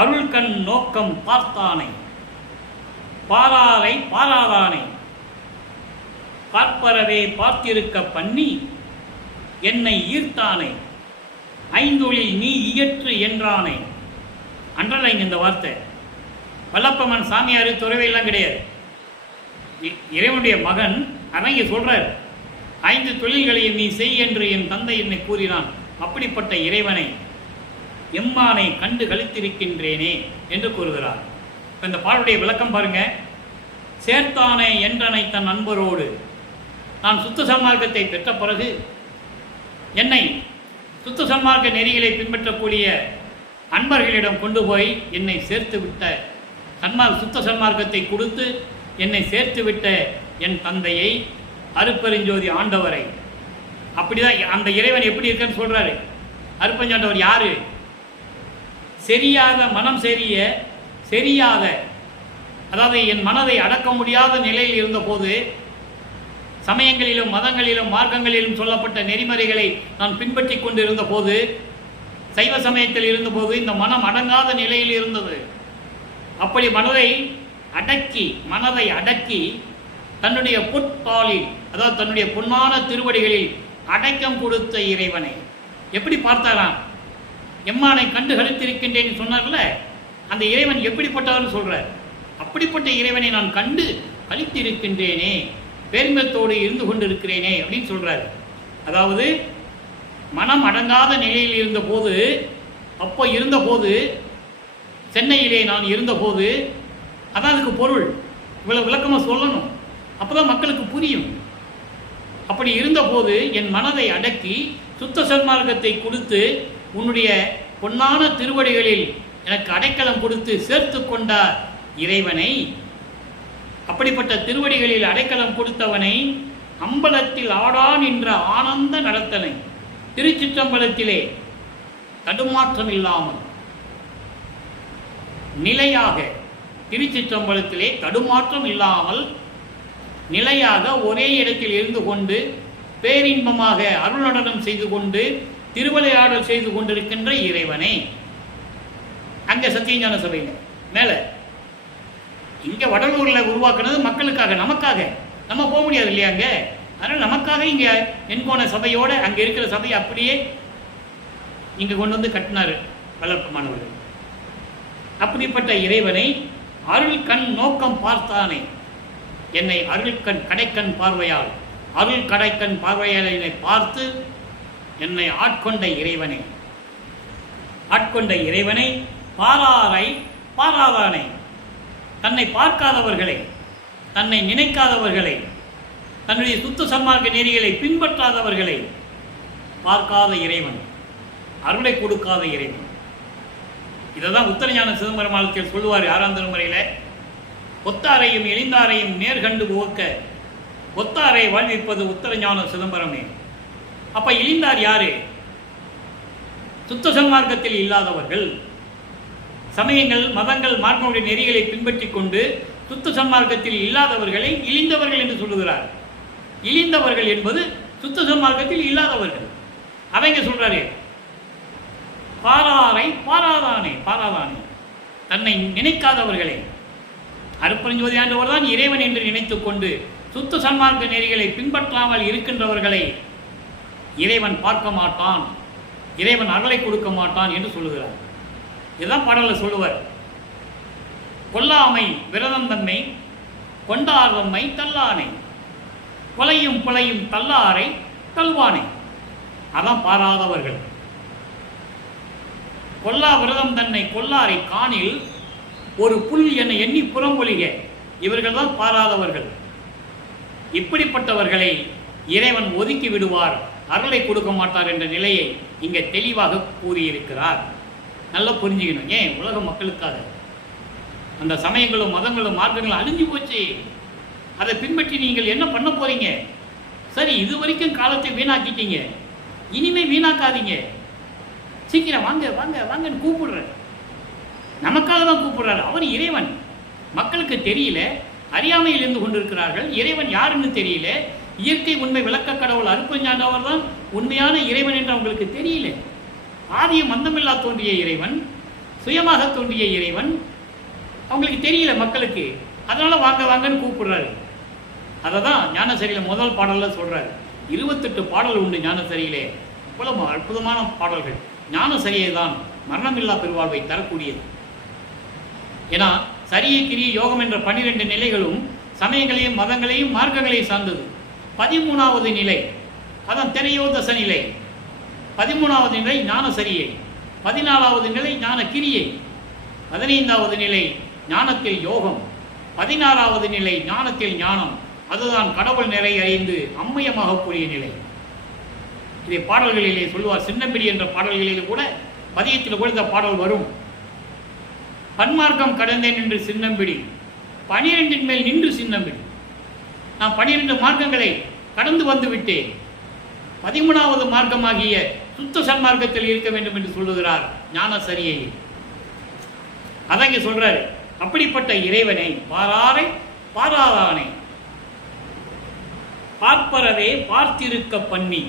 அருள்கண் நோக்கம் பார்த்தானை, பாராரை பாராதானை, பார்ப்பரவே பார்த்திருக்க பண்ணி என்னை ஈர்த்தானை, ஐந்தொழில் நீ இயற்று என்றானை. அன்றலைங்க இந்த வார்த்தை. வல்லப்பெருமான் சாமியார் துறவையெல்லாம் கிடையாது, இறைவனுடைய மகன். அதான் இங்கே சொல்கிறார், 5 தொழில்களையும் நீ செய் என்று என் தந்தை என்னை கூறினான். அப்படிப்பட்ட இறைவனை எம்மானை கண்டு கழித்திருக்கின்றேனே என்று கூறுகிறார். இப்போ இந்த பாடலுடைய விளக்கம் பாருங்க. சேர்த்தானே என்றனை தன் நண்பரோடு, நான் சுத்த சன்மார்க்கத்தை பெற்ற பிறகு என்னை சுத்த சன்மார்க்க நெறிகளை பின்பற்றக்கூடிய அன்பர்களிடம் கொண்டு போய் என்னை சேர்த்து விட்ட சுத்த சன்மார்க்கத்தை கொடுத்து என்னை சேர்த்து விட்ட என் தந்தையை, அருட்பெருஞ்சோதி ஆண்டவரை. அப்படிதான் அந்த இறைவன் எப்படி இருக்குன்னு சொல்றாரு. அருட்பெருஞ்சாண்டவர் யாரு? சரியாக மனம் சரியாக, அதாவது என் மனதை அடக்க முடியாத நிலையில் இருந்தபோது, சமயங்களிலும் மதங்களிலும் மார்க்கங்களிலும் சொல்லப்பட்ட நெறிமுறைகளை நான் பின்பற்றி கொண்டு இருந்தபோது, சைவ சமயத்தில் இருந்தபோது இந்த மனம் அடங்காத நிலையில் இருந்தது. அப்படி மனதை அடக்கி தன்னுடைய பொற்பாலில், அதாவது தன்னுடைய பொன்னான திருவடிகளில் அடக்கம் கொடுத்த இறைவனை எப்படி பார்த்தாராம்? எம்மானை கண்டு கழித்திருக்கின்றேன்னு சொன்னார்ல, அந்த இறைவன் எப்படிப்பட்டவர்னு சொல்கிறார். அப்படிப்பட்ட இறைவனை நான் கண்டு கழித்திருக்கின்றேனே, பேரின்பத்தோடு இருந்து கொண்டிருக்கிறேனே அப்படின்னு சொல்கிறார். அதாவது மனம் அடங்காத நிலையில் இருந்தபோது, அப்போ இருந்தபோது, சென்னையிலே நான் இருந்தபோது, அதான் அதுக்கு பொருள். இவ்வளோ விளக்கமாக சொல்லணும், அப்போ தான் மக்களுக்கு புரியும். அப்படி இருந்தபோது என் மனதை அடக்கி சுத்த சன்மார்க்கத்தை கொடுத்து உன்னுடைய பொன்னான திருவடிகளில் எனக்கு அடைக்கலம் கொடுத்து சேர்த்து கொண்டார் இறைவனை. அப்படிப்பட்ட திருவடிகளில் அடைக்கலம் கொடுத்தவனை அம்பலத்தில் ஆடான் என்ற ஆனந்த நடத்தனை. திருச்சிற்றம்பலத்திலே தடுமாற்றம் இல்லாமல் நிலையாக, திருச்சிற்றம்பலத்திலே தடுமாற்றம் இல்லாமல் நிலையாக ஒரே இடத்தில் இருந்து கொண்டு பேரின்பமாக அருள் நடனம் செய்து கொண்டு திருவிளையாடல் செய்து கொண்டிருக்கின்ற இறைவனை. அங்கே சத்தியஞான சபையில் மேலே, இங்கே வடலூரில் உருவாக்குனது மக்களுக்காக, நமக்காக. நம்ம போக முடியாது இல்லையா அங்கே. அதனால் நமக்காக இங்கே எண்கோண சபையோடு அங்கே இருக்கிற சபையை அப்படியே இங்கே கொண்டு வந்து கட்டினார் வல்லப்பெருமானவர்கள். அப்படிப்பட்ட இறைவனை அருள் கண் நோக்கம் பார்த்தானே, என்னை அருள் கண் கடைக்கண் பார்வையால், அருள் கடைக்கண் பார்வையால் என்னை பார்த்து என்னை ஆட்கொண்ட இறைவனை பாராரை பாராதானை, தன்னை பார்க்காதவர்களை, தன்னை நினைக்காதவர்களை, தன்னுடைய சுத்த சன்மார்க்க நெறிகளை பின்பற்றாதவர்களை பார்க்காத இறைவன், அருளை கொடுக்காத இறைவன். இதை தான் உத்தரஞான சிதம்பரமாலத்தில் சொல்லுவார் 6ஆம் திருமுறையில். ஒத்தாரையும் எளிந்தாரையும் நேர்கண்டு ஓக்க ஒத்தாரை வாழ்விப்பது உத்தரஞான சிதம்பரமே. அப்ப இழிந்தார் யாரு? சுத்த சன்மார்க்கத்தில் இல்லாதவர்கள், சமயங்கள் மதங்கள் மார்க்கங்களுடைய நெறிகளை பின்பற்றி கொண்டு சுத்த சன்மார்க்கத்தில் இல்லாதவர்களை இழிந்தவர்கள் என்று சொல்லுகிறார். இழிந்தவர்கள் என்பது சுத்த சன்மார்க்கத்தில் இல்லாதவர்கள். அவங்க சொல்றாரு, பாராரை பாராதானே பாராதானே, தன்னை நினைக்காதவர்களே. அருட்பெருஞ்சோதி ஆண்டவர் தான் இறைவன் என்று நினைத்துக் கொண்டு சுத்த சன்மார்க்க நெறிகளை பின்பற்றாமல் இருக்கின்றவர்களை இறைவன் பார்க்க மாட்டான், இறைவன் அருளை கொடுக்க மாட்டான் என்று சொல்லுகிறார். இதுதான் பாடலில் சொல்லுவார். கொல்லாமை விரதம் தன்மை கொண்டார் தம்மை தல்லானை, கொலையும் புலையும் தல்லாரை தல்வானை. அதான் பாராதவர்கள். கொல்லா விரதம் தன்னை கொல்லாரை காணில் ஒரு புல் என்னை எண்ணி புறம்பொழிக, இவர்கள் தான் பாராதவர்கள். இப்படிப்பட்டவர்களை இறைவன் ஒதுக்கி விடுவார், அருளை கொடுக்க மாட்டார் என்ற நிலையை இங்கே தெளிவாக கூறியிருக்கிறார். நல்லா புரிஞ்சுக்கணும். ஏன் உலக மக்களுக்காக அந்த சமயங்களும் மதங்களும் மார்க்கங்களும் அழிஞ்சு போச்சு. அதை பின்பற்றி நீங்கள் என்ன பண்ண போறீங்க? சரி, இது வரைக்கும் காலத்தை வீணாக்கிட்டீங்க, இனிமே வீணாக்காதீங்க. சீக்கிரம் வாங்க வாங்க வாங்கன்னு கூப்பிடுற. நமக்காக தான் கூப்பிடுறாரு. அவர் இறைவன். மக்களுக்கு தெரியல, அறியாமையில் இருந்து கொண்டிருக்கிறார்கள். இறைவன் யாருன்னு தெரியல. இயற்கை உண்மை விளக்க கடவுள் அருட்பெருஞ்சாண்டவர் தான் உண்மையான இறைவன் என்று அவங்களுக்கு தெரியல. ஆதியும் மந்தமில்லா தோன்றிய இறைவன், சுயமாக தோன்றிய இறைவன் அவங்களுக்கு தெரியல மக்களுக்கு. அதனால வாங்க வாங்கன்னு கூப்பிடுறாரு. அதை தான் ஞானசரியில முதல் பாடலில் சொல்றாரு. 28 பாடல் உண்டு ஞானசரியிலே. இவ்வளவு அற்புதமான பாடல்கள். ஞானசரியை தான் மரணமில்லா பெருவாழ்வை தரக்கூடியது. ஏன்னா சரியை கிரிய யோகம் என்ற 12 நிலைகளும் சமயங்களையும் மதங்களையும் மார்க்கங்களையும் சார்ந்தது. 13வது நிலை அதான் திரையோதச நிலை. 13வது நிலை ஞானசரியை, 14வது நிலை ஞான கிரியை, 15வது நிலை ஞானத்தில் யோகம், 16வது நிலை ஞானத்தில் ஞானம். அதுதான் கடவுள் நிலை அறிந்து அம்மையமாக கூடிய நிலை. இதை பாடல்களிலே சொல்லுவார். சின்னம்பிடி என்ற பாடல்களிலே கூட பதியத்தில் கூட இந்த பாடல் வரும். பன்மார்க்கம் கடந்தேன் என்று சின்னம்பிடி, 12 மேல் நின்று சின்னம்பிடி. நான் 12 மார்க்கங்களை கடந்து வந்து விட்டேன், 13வது மார்க்கமாகிய சுத்த சன்மார்க்கத்தில் இருக்க வேண்டும் என்று சொல்லுகிறார் ஞானசரியை. அதை இங்கே சொல்றாரு. அப்படிப்பட்ட இறைவனை பாராரை பாராதானை பார்ப்பரவே பார்த்திருக்க பண்ணி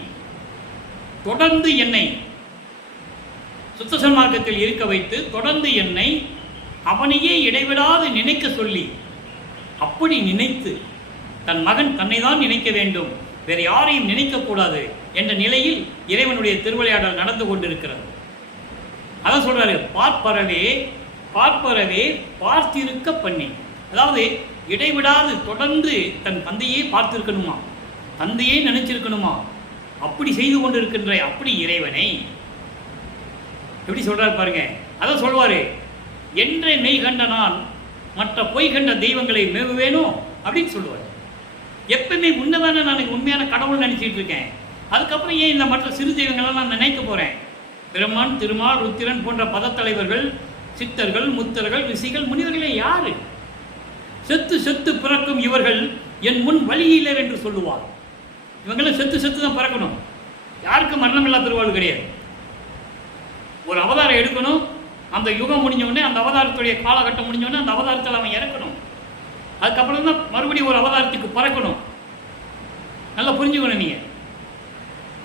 தொடர்ந்து என்னை சுத்த சன்மார்க்கத்தில் இருக்க வைத்து தொடர்ந்து என்னை அவனையே இடைவிடாது நினைக்க சொல்லி, அப்படி நினைத்து தன் மகன் தன்னை தான் நினைக்க வேண்டும், வேறு யாரையும் நினைக்கக்கூடாது என்ற நிலையில் இறைவனுடைய திருவிளையாடல் நடந்து கொண்டிருக்கிறது. அதான் சொல்றாரு, பார்ப்பரவே பார்ப்பரவே பார்த்திருக்க பண்ணி. அதாவது இடைவிடாது தொடர்ந்து தன் தந்தையே பார்த்திருக்கணுமா, தந்தையே நினைச்சிருக்கணுமா, அப்படி செய்து கொண்டிருக்கின்ற அப்படி இறைவனை எப்படி சொல்றாரு பாருங்க. அதான் சொல்வாரு, என்றே மெய் கண்ட நான் மற்ற பொய் கண்ட தெய்வங்களை மேவுவேனோ அப்படின்னு சொல்லுவார். எப்பவுமே உன்னதானே நான் உண்மையான கடவுள் நினைச்சிட்டு இருக்கேன், அதுக்கப்புறம் ஏன் இந்த மற்ற சிறு தெய்வங்களை நான் நினைக்க போறேன்? பிரம்மன், திருமால், ருத்திரன் போன்ற பதத்தலைவர்கள், சித்தர்கள், முத்தர்கள், ரிஷிகள், முனிவர்களே யாரு? செத்து செத்து பிறக்கும் இவர்கள் என் முன் வழியிலர் என்று சொல்லுவார். இவங்கெல்லாம் செத்து செத்து தான் பிறக்கணும். யாருக்கும் மரணமில்லா பெருவாழ்வு கிடையாது. ஒரு அவதாரம் எடுக்கணும், அந்த யுகம் முடிஞ்சவுடனே, அந்த அவதாரத்துடைய காலகட்டம் முடிஞ்சவுடனே அந்த அவதாரத்தில் அவன் இறக்கணும். அதுக்கப்புறம் தான் மறுபடியும் ஒரு அவதாரத்துக்கு பறக்கணும். நல்லா புரிஞ்சுக்கணும் நீங்க.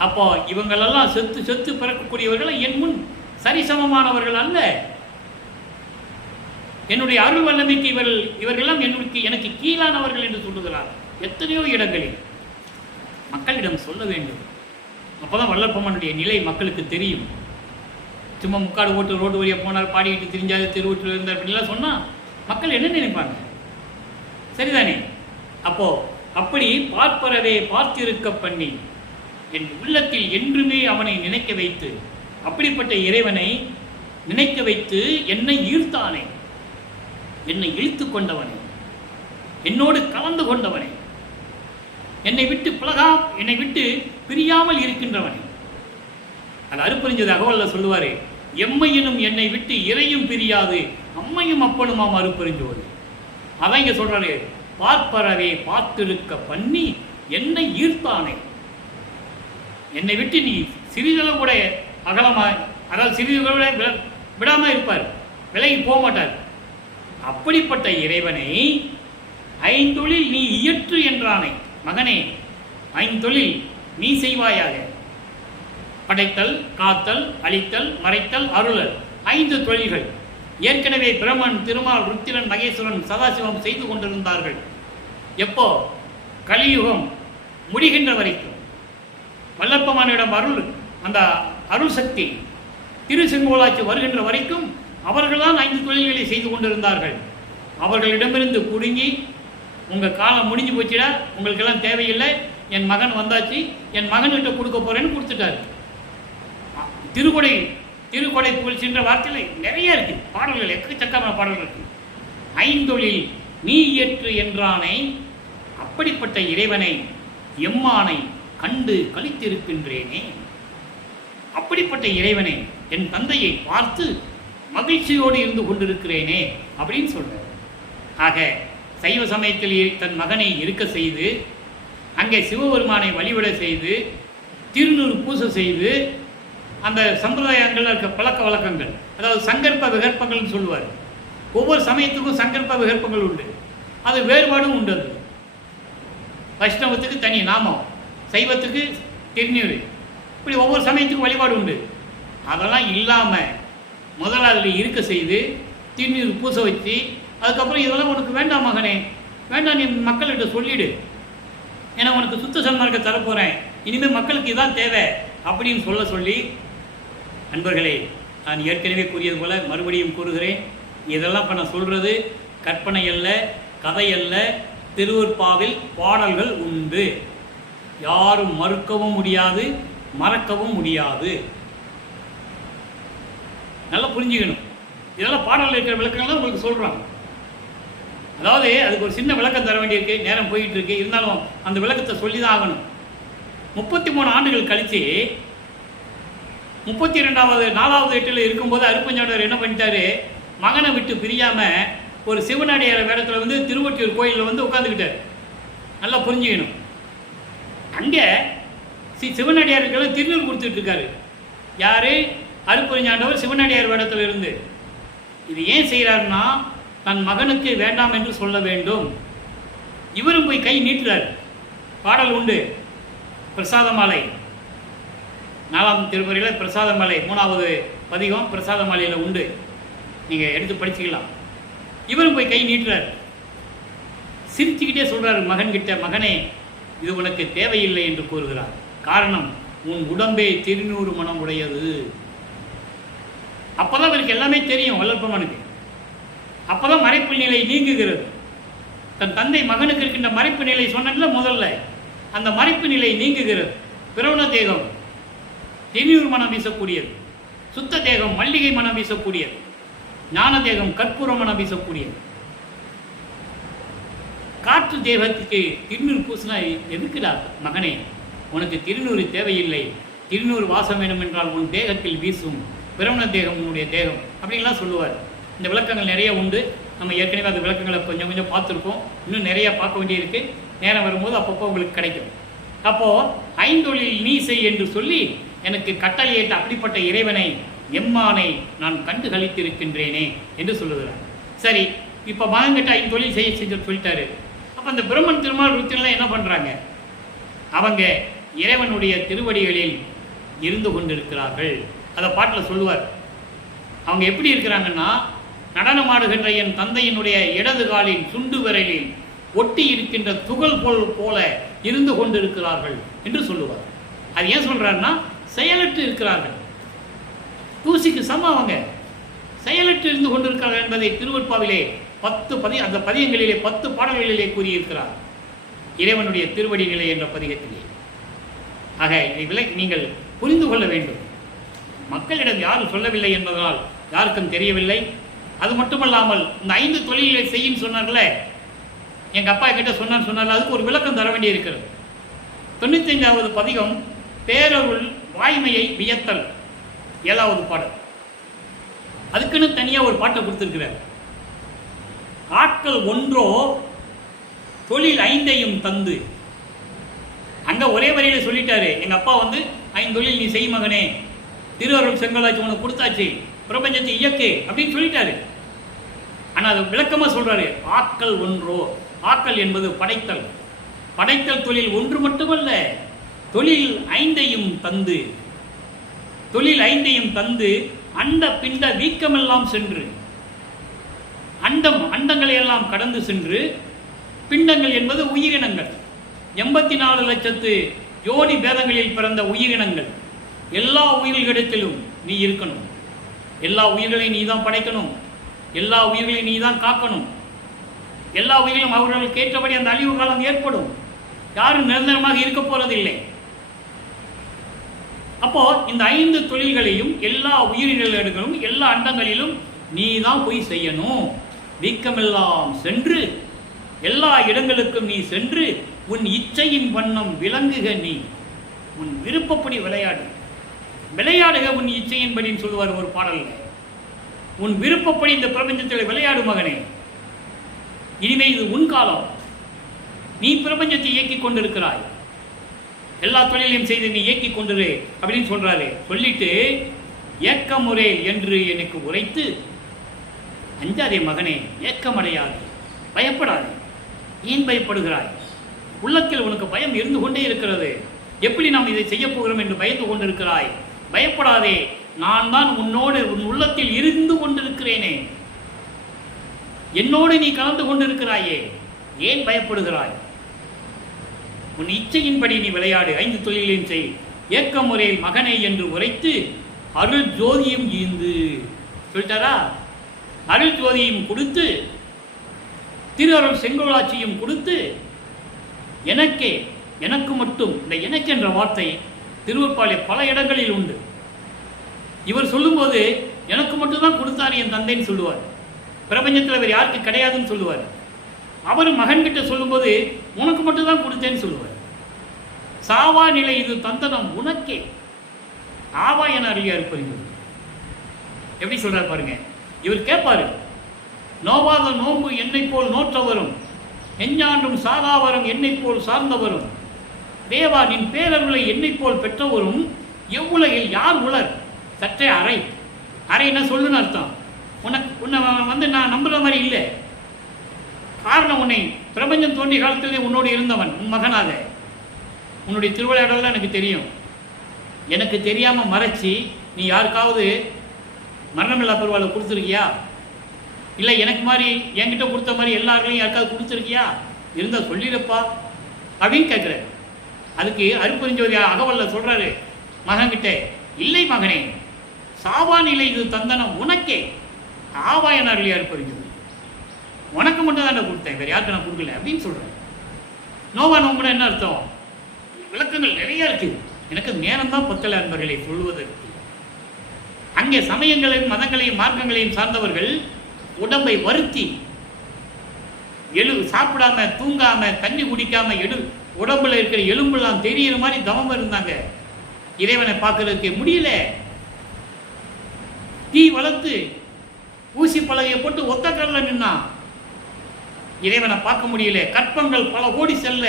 அப்போ இவங்களெல்லாம் செத்து செத்து பிறக்கக்கூடியவர்கள் என் முன் சரிசமமானவர்கள் அல்ல. என்னுடைய அருள் வல்லமைக்கு இவர்களெல்லாம் எனக்கு கீழானவர்கள் என்று சொல்லுகிறார். எத்தனையோ இடங்களில் மக்களிடம் சொல்ல வேண்டும். அப்போதான் வல்லற்பம்மனுடைய நிலை மக்களுக்கு தெரியும். சும்மா முக்காடு ஓட்டு ரோடு வழியாக போனார், பாடிக்கிட்டு திரிஞ்சாது, திருவூற்றில் இருந்தார் அப்படின்லாம் சொன்னால் மக்கள் என்ன நினைப்பாங்க? சரிதானே? அப்போ அப்படி பார்ப்பரவே பார்த்திருக்க பண்ணி என் உள்ளத்தில் என்றுமே அவனை நினைக்க வைத்து, அப்படிப்பட்ட இறைவனை நினைக்க வைத்து என்னை ஈர்த்தானே, என்னை இழுத்து கொண்டவனை, என்னோடு கலந்து கொண்டவனை, என்னை விட்டு பிரியாமல் இருக்கின்றவனை, அது அருப்பறிஞ்சது அகவல்ல சொல்லுவார், எம்மையினும் என்னை விட்டு இறையும் பிரியாது அம்மையும் அப்பனுமாம் அருப்பறிஞ்சோது. அதான் இங்கே சொல்கிறாரு, பார்ப்பறவே பார்த்திருக்க பண்ணி என்னை ஈர்த்தானே. என்னை விட்டு நீ சிறிதளவு கூட அகலமாக, அதாவது சிறிதளவு கூட விடாமல் இருப்பார், விலகி போக மாட்டார். அப்படிப்பட்ட இறைவனை ஐந்தொழில் நீ இயற்று என்றானே. மகனே, ஐந்தொழில் நீ செய்வாயாக. படைத்தல், காத்தல், அழித்தல், மறைத்தல், அருளல், 5 தொழில்கள் ஏற்கனவே பிரம்மன், திருமால், ருத்திரன், மகேஸ்வரன், சதாசிவம் செய்து கொண்டிருந்தார்கள். எப்போ? கலியுகம் முடிகின்ற வரைக்கும். வல்லப்பமானிடம் அருள், அந்த அருள் சக்தி திருச்செங்கோலாட்சி வருகின்ற வரைக்கும் அவர்கள்தான் 5 தொழில்களை செய்து கொண்டிருந்தார்கள். அவர்களிடமிருந்து குடுங்கி, உங்கள் காலம் முடிஞ்சு போச்சுடா, உங்களுக்கெல்லாம் தேவையில்லை, என் மகன் வந்தாச்சு, என் மகன்கிட்ட கொடுக்க போகிறேன்னு கொடுத்துட்டார். திருக்கொடை புகழ்ச்சின்ற வார்த்தையில் நிறைய இருக்குது பாடல்கள், எக்கச்சக்கமான பாடல்கள் இருக்குது. ஐந்தொழில் நீ இயற்று என்றானை. அப்படிப்பட்ட இறைவனை, எம்மானை கண்டு கழித்திருக்கின்றேனே. அப்படிப்பட்ட இறைவனை, என் தந்தையை பார்த்து மகிழ்ச்சியோடு இருந்து கொண்டிருக்கிறேனே அப்படின்னு சொல்றார். ஆக சைவ சமயத்தில் தன் மகனை இருக்க செய்து, அங்கே சிவபெருமானை வழிபட செய்து, திருநூறு பூசை செய்து, அந்த சம்பிரதாயங்கள் இருக்க பழக்க வழக்கங்கள், அதாவது சங்கற்ப விகற்பங்கள்னு சொல்லுவார். ஒவ்வொரு சமயத்துக்கும் சங்கற்ப விகற்பங்கள் உண்டு, அது வேறுபாடும் உண்டு. அது வைஷ்ணவத்துக்கு தனி நாமம், சைவத்துக்கு திருநீர், இப்படி ஒவ்வொரு சமயத்துக்கும் வழிபாடு உண்டு. அதெல்லாம் இல்லாமல் முதலாளி இருக்க செய்து திருநீர் பூசை வச்சு, அதுக்கப்புறம் இதெல்லாம் உனக்கு வேண்டாம் மகனே, வேண்டாம், நீ மக்கள்கிட்ட சொல்லிவிடு, ஏன்னா உனக்கு சுத்த சன்மார்க்க தரப்போகிறேன், இனிமேல் மக்களுக்கு இதான் தேவை அப்படின்னு சொல்லி, நண்பர்களே, நான் ஏற்கனவே கூறியது போல் மறுபடியும் கூறுகிறேன், இதெல்லாம் இப்போ நான் சொல்கிறது கற்பனை அல்ல, கதை அல்ல. திருவருட்பாவில் பாடல்கள் உண்டு, யாரும் மறுக்கவும் முடியாது, மறக்கவும் முடியாது. நல்லா புரிஞ்சுக்கணும். இதெல்லாம் பாடலில் இருக்கிற விளக்கங்கள்லாம் உங்களுக்கு சொல்கிறாங்க. அதாவது அதுக்கு ஒரு சின்ன விளக்கம் தர வேண்டியிருக்கு, நேரம் போயிட்டு இருக்கு, இருந்தாலும் அந்த விளக்கத்தை சொல்லி தான் ஆகணும். 33 ஆண்டுகள் கழித்து 32வது 4வது எட்டில் இருக்கும்போது அருப்பஞ்சாண்டவர் என்ன பண்ணிட்டாரு, மகனை விட்டு பிரியாமல் ஒரு சிவனடியார் வேடத்தில் வந்து திருவொற்றியூர் கோயிலில் வந்து உட்காந்துக்கிட்டார். நல்லா புரிஞ்சுக்கணும். அங்கே சிவனடியாருக்கெல்லாம் திருநூறு கொடுத்துட்டு இருக்காரு. யார்? அருப்பஞ்சாண்டவர் சிவனடியார் வேடத்தில் இருந்து. இது ஏன் செய்கிறாருன்னா, தன் மகனுக்கு வேண்டாம் என்று சொல்ல வேண்டும். இவரும் போய் கை நீட்டுறார். பாடல் உண்டு, பிரசாத மாலை, 4ஆம் திருமுறையில் பிரசாத மாலை 3வது பதிகம் பிரசாத மாலையில் உண்டு, நீங்கள் எடுத்து படிச்சுக்கலாம். இவரும் போய் கை நீட்டுறார். சிரிச்சுக்கிட்டே சொல்கிறார் மகன்கிட்ட, மகனே இது உனக்கு தேவையில்லை என்று கூறுகிறார். காரணம், உன் உடம்பே திருநூறு மனம் உடையது. அப்போ தான் அவருக்கு எல்லாமே தெரியும் வல்லற்பமனுக்கு. அப்போ தான் மறைப்பு நிலை நீங்குகிறது. தன் தந்தை மகனுக்கு இருக்கின்ற மறைப்பு நிலை சொன்னல முதல்ல, அந்த மறைப்பு நிலை நீங்குகிறது. பிரவண தேகம் திருநூறு மனம் வீசக்கூடியது, சுத்த தேகம் மல்லிகை மனம் வீசக்கூடியது, ஞான தேகம் கற்பூர மனம் வீசக்கூடியது. காற்று தேகத்துக்கு திருநூறு பூசினா எதுக்குடா மகனே, உனக்கு திருநூறு தேவையில்லை, திருநூறு வாசம் வேணும் என்றால் உன் தேகத்தில் வீசும், பிரவண தேகம் உன்னுடைய தேகம் அப்படின்லாம் சொல்லுவார். இந்த விளக்கங்கள் நிறைய உண்டு. நம்ம ஏற்கனவே அந்த விளக்கங்களை கொஞ்சம் கொஞ்சம் பார்த்துருக்கோம். இன்னும் நிறையா பார்க்க வேண்டியிருக்கு. நேரம் வரும்போது அப்பப்போ உங்களுக்கு கிடைக்கும். அப்போது ஐந்தொழில் நீ செய் என்று சொல்லி எனக்கு கட்டளையிட்ட அப்படிப்பட்ட இறைவனை, எம்மானை நான் கண்டு கழித்திருக்கின்றேனே என்று சொல்லுகிறார். சரி, இப்போ மகன்கிட்ட ஐந்தொழில் செய்ய சொல்லிட்டாரு. அப்போ அந்த பிரம்மன், திருமால், ருத்திரன்லாம் என்ன பண்ணுறாங்க? அவங்க இறைவனுடைய திருவடிகளில் இருந்து கொண்டிருக்கிறார்கள். அதை பாட்டில் சொல்லுவார். அவங்க எப்படி இருக்கிறாங்கன்னா, நடனமாடுகின்ற என் தந்தையினுடைய இடது காலின் சுண்டு விரலில் ஒட்டி இருக்கின்ற துகள் போல இருந்து கொண்டிருக்கிறார்கள் என்று சொல்லுவார். அது ஏன் சொல்கிறாருன்னா, செயலற்று இருக்கிறார்கள். தூசிக்கு சமம் அவங்க செயலற்று இருந்து கொண்டிருக்கிறார்கள் என்பதை திருவருட்பாவிலே 10 அந்த பதியங்களிலே 10 பாடல்களிலே கூறியிருக்கிறார், இறைவனுடைய திருவடி நிலை என்ற பதிகத்திலே. ஆக இதை நீங்கள் புரிந்து கொள்ள வேண்டும். மக்களிடம் யாரும் சொல்லவில்லை என்பதனால் யாருக்கும் தெரியவில்லை. அது மட்டுமல்லாமல் இந்த 5 தொழில்களை செய்யும் சொன்னார்கள, எங்கள் அப்பா கிட்ட சொன்னார், அதுக்கு ஒரு விளக்கம் தர வேண்டி இருக்கிறது. 95வது பதிகம் பேரருள் வாய்மையை வியத்தல் 7வது பாடல். அதுக்குன்னு தனியாக ஒரு பாட்டை கொடுத்துருக்கிறார். ஆட்கள் ஒன்றோ தொழில் 5ஐயும் தந்து. அங்கே ஒரே வரியில் சொல்லிட்டாரு, எங்கள் அப்பா வந்து 5 தொழில் நீ செய் மகனே, திருவருள் செங்கோலாச்சி உனக்கு கொடுத்தாச்சு, பிரபஞ்சத்தை இயக்கு அப்படின்னு சொல்லிட்டாரு. ஆனால் அது விளக்கமாக சொல்கிறாரு, ஆட்கள் ஒன்றோ. ஆட்கள் என்பது படைத்தல். படைத்தல் தொழில் ஒன்று மட்டுமல்ல, தொழில் 5ஐயும் தந்து. தொழில் 5ஐயும் தந்து அண்ட பிண்ட வீக்கமெல்லாம் சென்று, அண்டங்களை எல்லாம் கடந்து சென்று, பிண்டங்கள் என்பது உயிரினங்கள், 84 லட்சத்து யோனி பேதங்களில் பிறந்த உயிரினங்கள், எல்லா உயிர்களிடத்திலும் நீ இருக்கணும். எல்லா உயிர்களையும் நீ தான் படைக்கணும், எல்லா உயிர்களையும் நீ தான் காக்கணும். எல்லா உயிர்களும் அவர்களுக்கு ஏற்றபடி அந்த அழிவு காலம் ஏற்படும். யாரும் நிரந்தரமாக இருக்க போறதில்லை. அப்போ இந்த 5 தொழில்களையும் எல்லா உயிரினங்களிலும் எல்லா அண்டங்களிலும் நீ தான் போய் செய்யணும். வீக்கமெல்லாம் சென்று எல்லா இடங்களுக்கும் நீ சென்று உன் இச்சையின் வண்ணம் விளங்குக. நீ உன் விருப்பப்படி விளையாடு. விளையாடுக உன் இச்சையின்படின்னு சொல்லுவார் ஒரு பாடல்ல. உன் விருப்பப்படி இந்த பிரபஞ்சத்தில் விளையாடு மகனே. இனிமே இது உன் காலம். நீ பிரபஞ்சத்தை இயக்கிக் கொண்டிருக்கிறாய். எல்லா தொழிலையும் செய்து நீ இயக்கிக் கொண்டிரு அப்படின்னு சொல்றாரு. சொல்லிட்டு ஏக்கமுறை என்று எனக்கு உரைத்து, அஞ்சாதே மகனே, ஏக்கமடையாது, பயப்படாது. ஏன் பயப்படுகிறாய்? உள்ளத்தில் உனக்கு பயம் இருந்து கொண்டே இருக்கிறது. எப்படி நாம் இதை செய்ய போகிறோம் என்று பயந்து கொண்டிருக்கிறாய். பயப்படாதே, நான் தான் உன்னோடு உன் உள்ளத்தில் இருந்து கொண்டிருக்கிறேனே. என்னோடு நீ கலந்து கொண்டிருக்கிறாயே, ஏன் பயப்படுகிறாய்? உன் இச்சையின்படி நீ விளையாடு, 5 தொழிலையும் செய். ஏக்க முறையில் மகனை என்று உரைத்து அருள் ஜோதியும் ஈந்து சொல்லிட்டாரா. அருள் ஜோதியும் கொடுத்து திருஅருள் செங்கோலாட்சியும் கொடுத்து எனக்கே, எனக்கு மட்டும். இந்த எனக்கு என்ற வார்த்தை திருவருட்பாலே பல இடங்களில் உண்டு. இவர் சொல்லும்போது எனக்கு மட்டும்தான் கொடுத்தார் என் தந்தைன்னு சொல்லுவார். பிரபஞ்சத்தில் அவர் யாருக்கு கிடையாதுன்னு சொல்லுவார். அவர் மகன்கிட்ட சொல்லும்போது உனக்கு மட்டும்தான் கொடுத்தேன்னு சொல்லுவார். சாவா நிலை இது தந்தனம் உனக்கே, ஆவா என அறியா இருப்பது. எப்படி சொல்றாரு பாருங்க. இவர் கேட்பாரு, நோவாத நோன்பு என்னை போல் நோற்றவரும், எஞ்ஞாண்டும் சாகாவரம் என்னை போல் சார்ந்தவரும், தேவா நின் பேரருளை என்னை போல் பெற்றவரும், எவ்வுலகில் யார் உலர்? சற்றே அறை. அறைன்னா சொல்லுன்னு அர்த்தம். உன்னை வந்து நான் நம்புற மாதிரி இல்லை. காரணம், உன்னை பிரபஞ்சம் தோன்றிய காலத்திலே உன்னோடு இருந்தவன், உன் மகனாக. உன்னுடைய திருவிளையாடலாம் எனக்கு தெரியும். எனக்கு தெரியாமல் மறைச்சி நீ யாருக்காவது மரணமில்லா பெருவாளை கொடுத்துருக்கியா? இல்லை எனக்கு மாதிரி என்கிட்ட கொடுத்த மாதிரி எல்லாருக்கும் யாருக்காவது கொடுத்துருக்கியா? இருந்தால் சொல்லிடுப்பா அப்படின்னு கேட்குறாரு. அதுக்கு அருப்பெருஞ்சோதி அகவல்ல சொல்கிறாரு மகன்கிட்ட, இல்லை மகனே, சாவா நிலை இது தந்தனம் உனக்கே, ஆவா என அருளியா அருப்பெருஞ்சோதி, உனக்கு மட்டும் தான் கொடுத்தேன், வேறு யாருக்கு நான் கொடுக்கல அப்படின்னு சொல்கிறேன். நோவா நோம்புனா என்ன அர்த்தம்? விளக்கங்கள் நிறைய இருக்கு. எனக்கு நேரம் தான் பத்தல அன்பர்களை சொல்லுவதற்கு. அங்கே சமயங்களையும் மதங்களையும் மார்க்கங்களையும் சார்ந்தவர்கள் உடம்பை வருத்தி சாப்பிடாம தூங்காம தண்ணி குடிக்காம உடம்புல இருக்கிற எலும்பெல்லாம் தெரியிற மாதிரி தவம் இருந்தாங்க. இறைவனை பார்க்கறதுக்கு முடியல. தீ வளர்த்து ஊசி பலகையை போட்டு ஒத்த கடல நின்னா இறைவனை பார்க்க முடியல. கற்பங்கள் பல கோடி செல்ல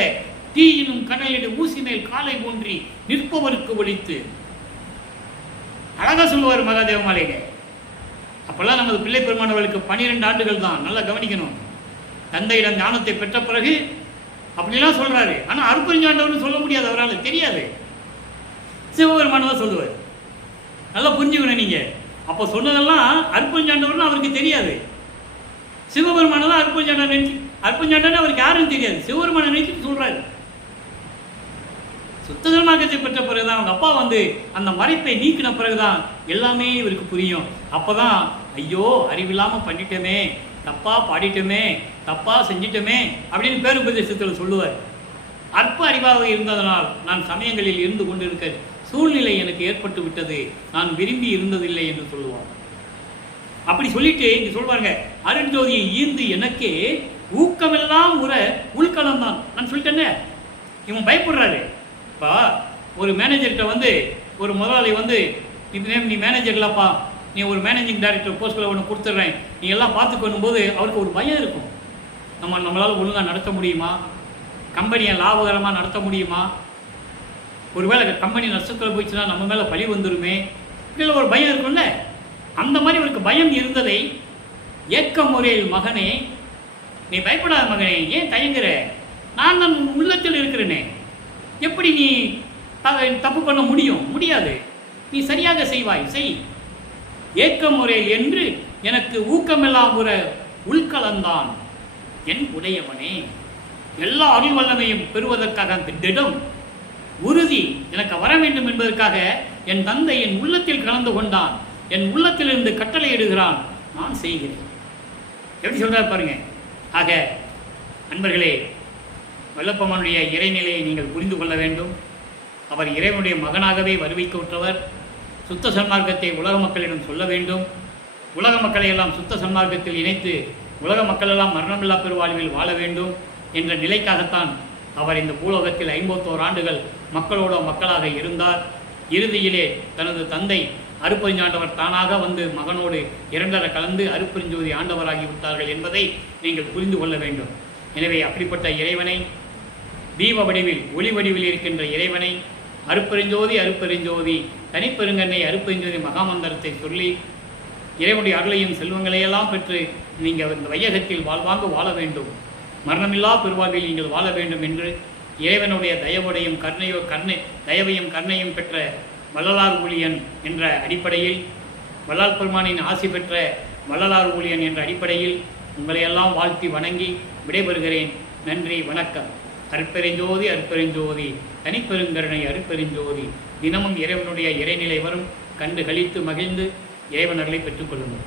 தீயினும் கடலிடு ஊசி மேல் காலை ஊன்றி நிற்பவருக்கு ஒழித்து. அழகா சொல்லுவார் மகாதேவ மாலைங்க. அப்பெல்லாம் நமது பிள்ளை பெருமானவர்களுக்கு 12 ஆண்டுகள் தான். நல்லா கவனிக்கணும். தந்தையிடம் ஞானத்தை பெற்ற பிறகு அப்படிலாம் சொல்றாரு. ஆனா அருப்பெருஞ்சாண்டவர்னு சொல்ல முடியாது, அவரால் தெரியாது. சிவபெருமானதான் சொல்லுவார். நல்லா புரிஞ்சுக்கணும் நீங்க. அப்போ சொன்னதெல்லாம் அருப்பெருஞ்சாண்டவர்னு அவருக்கு தெரியாது. சிவபெருமானதான் அருப்பெருஞ்சாண்டன் நினைச்சு, அருப்பெருஞ்சாண்டன் அவருக்கு யாருன்னு தெரியாது, சிவபெருமான நினைச்சிட்டு சொல்றாரு. சுத்ததர்மார்க்கத்தை பெற்ற பிறகுதான் அவங்க அப்பா வந்து அந்த மறைப்பை நீக்கின பிறகுதான் எல்லாமே இவருக்கு புரியும். அப்பதான் ஐயோ அறிவில்லாம பண்ணிட்டோமே, தப்பா பாடிட்டோமே, தப்பா செஞ்சிட்டோமே அப்படின்னு பேருபதேசத்தில் சொல்லுவார். அற்ப அறிவாக இருந்ததனால் நான் சமயங்களில் இருந்து கொண்டிருக்க சூழ்நிலை எனக்கு ஏற்பட்டு விட்டது, நான் விரும்பி இருந்ததில்லை என்று சொல்லுவார். அப்படி சொல்லிட்டு இங்க சொல்வாங்க, அருண்ஜோதியை ஈர்ந்து எனக்கே ஊக்கமெல்லாம் உற உள்கலம் தான். நான் சொல்லிட்டேன்னே. இவன் பயப்படுறாரு. இப்போ ஒரு மேனேஜர்கிட்ட வந்து ஒரு முதலாளி வந்து நீ மேனேஜர் இல்லைப்பா, நீ ஒரு மேனேஜிங் டைரக்டர் போஸ்ட்டில் ஒன்று கொடுத்துட்றேன், நீ எல்லாம் பார்த்துக்கணும் போது அவருக்கு ஒரு பயம் இருக்கும். நம்மளால் ஒழுங்காக நடத்த முடியுமா, கம்பெனியை லாபகரமாக நடத்த முடியுமா, ஒருவேளை கம்பெனி நஷ்டத்தில் போயிடுச்சுன்னா நம்ம மேலே பழி வந்துடுமே, இல்லை ஒரு பயம் இருக்கும்ல. அந்த மாதிரி அவருக்கு பயம் இருந்ததை ஏக்க முறையில், மகனே நீ பயப்படாத மகனே, ஏன் தயங்குற, நான் தான் உள்ளத்தில் இருக்கிறேனே, எப்படி நீ தப்பு பண்ண முடியாது, நீ சரியாக செய்வாய், செய், ஏக்க முறையில் என்று எனக்கு ஊக்கமெல்லாம் ஒரு உள்கலந்தான் என் உடையவனே. எல்லா அருள் வல்லமையும் பெறுவதற்காக திடம் உறுதி எனக்கு வர வேண்டும் என்பதற்காக என் தந்தை என் உள்ளத்தில் கலந்து கொண்டான், என் உள்ளத்திலிருந்து கட்டளை இடுகிறான், நான் செய்கிறேன். எப்படி சொல்றாரு பாருங்க. ஆக அன்பர்களே, வல்லப்பெருமானுடைய இறைநிலையை நீங்கள் புரிந்து கொள்ள வேண்டும். அவர் இறைவனுடைய மகனாகவே வருவிக்கப்பட்டவர். சுத்த சன்மார்க்கத்தை உலக மக்களிடம் சொல்ல வேண்டும். உலக மக்களை எல்லாம் சுத்த சன்மார்க்கத்தில் இணைத்து உலக மக்கள் எல்லாம் மரணமில்லா பெருவாழ்வில் வாழ வேண்டும் என்ற நிலைக்காகத்தான் அவர் இந்த பூலோகத்தில் 51 ஆண்டுகள் மக்களோட மக்களாக இருந்தார். இறுதியிலே தனது தந்தை அருட்பெருஞ்சாண்டவர் தானாக வந்து மகனோடு இரண்டரை கலந்து அருட்பெருஞ்சோதி ஆண்டவராகிவிட்டார்கள் என்பதை நீங்கள் புரிந்து கொள்ள வேண்டும். எனவே அப்படிப்பட்ட இறைவனை, தீப வடிவில் ஒளி வடிவில் இருக்கின்ற இறைவனை, அருட்பெருஞ்சோதி அருட்பெருஞ்சோதி தனிப்பெருங்கண்ணை அருட்பெருஞ்சோதி மகாமந்திரத்தை சொல்லி இறைவனுடைய அருளையும் செல்வங்களையெல்லாம் பெற்று நீங்கள் இந்த வையகத்தில் வாழ்வாங்கு வாழ வேண்டும், மரணமில்லா பெருவாழ்வில் நீங்கள் வாழ வேண்டும் என்று இறைவனுடைய தயவுடையும் தயவையும் கருணையும் பெற்ற வள்ளலார் ஊழியன் என்ற அடிப்படையில், வள்ளல் பெருமானின் ஆசி பெற்ற வள்ளலார் ஊழியன் என்ற அடிப்படையில் உங்களையெல்லாம் வாழ்த்தி வணங்கி விடைபெறுகிறேன். நன்றி, வணக்கம். அருட்பெருஞ்சோதி அருட்பெருஞ்சோதி தனிப்பெருங்கருணை அருட்பெருஞ்சோதி. தினமும் இறைவனுடைய இறைநிலை வரும் கண்டு கழித்து மகிழ்ந்து இறைவனர்களை பெற்றுக்கொள்ளுங்கள்.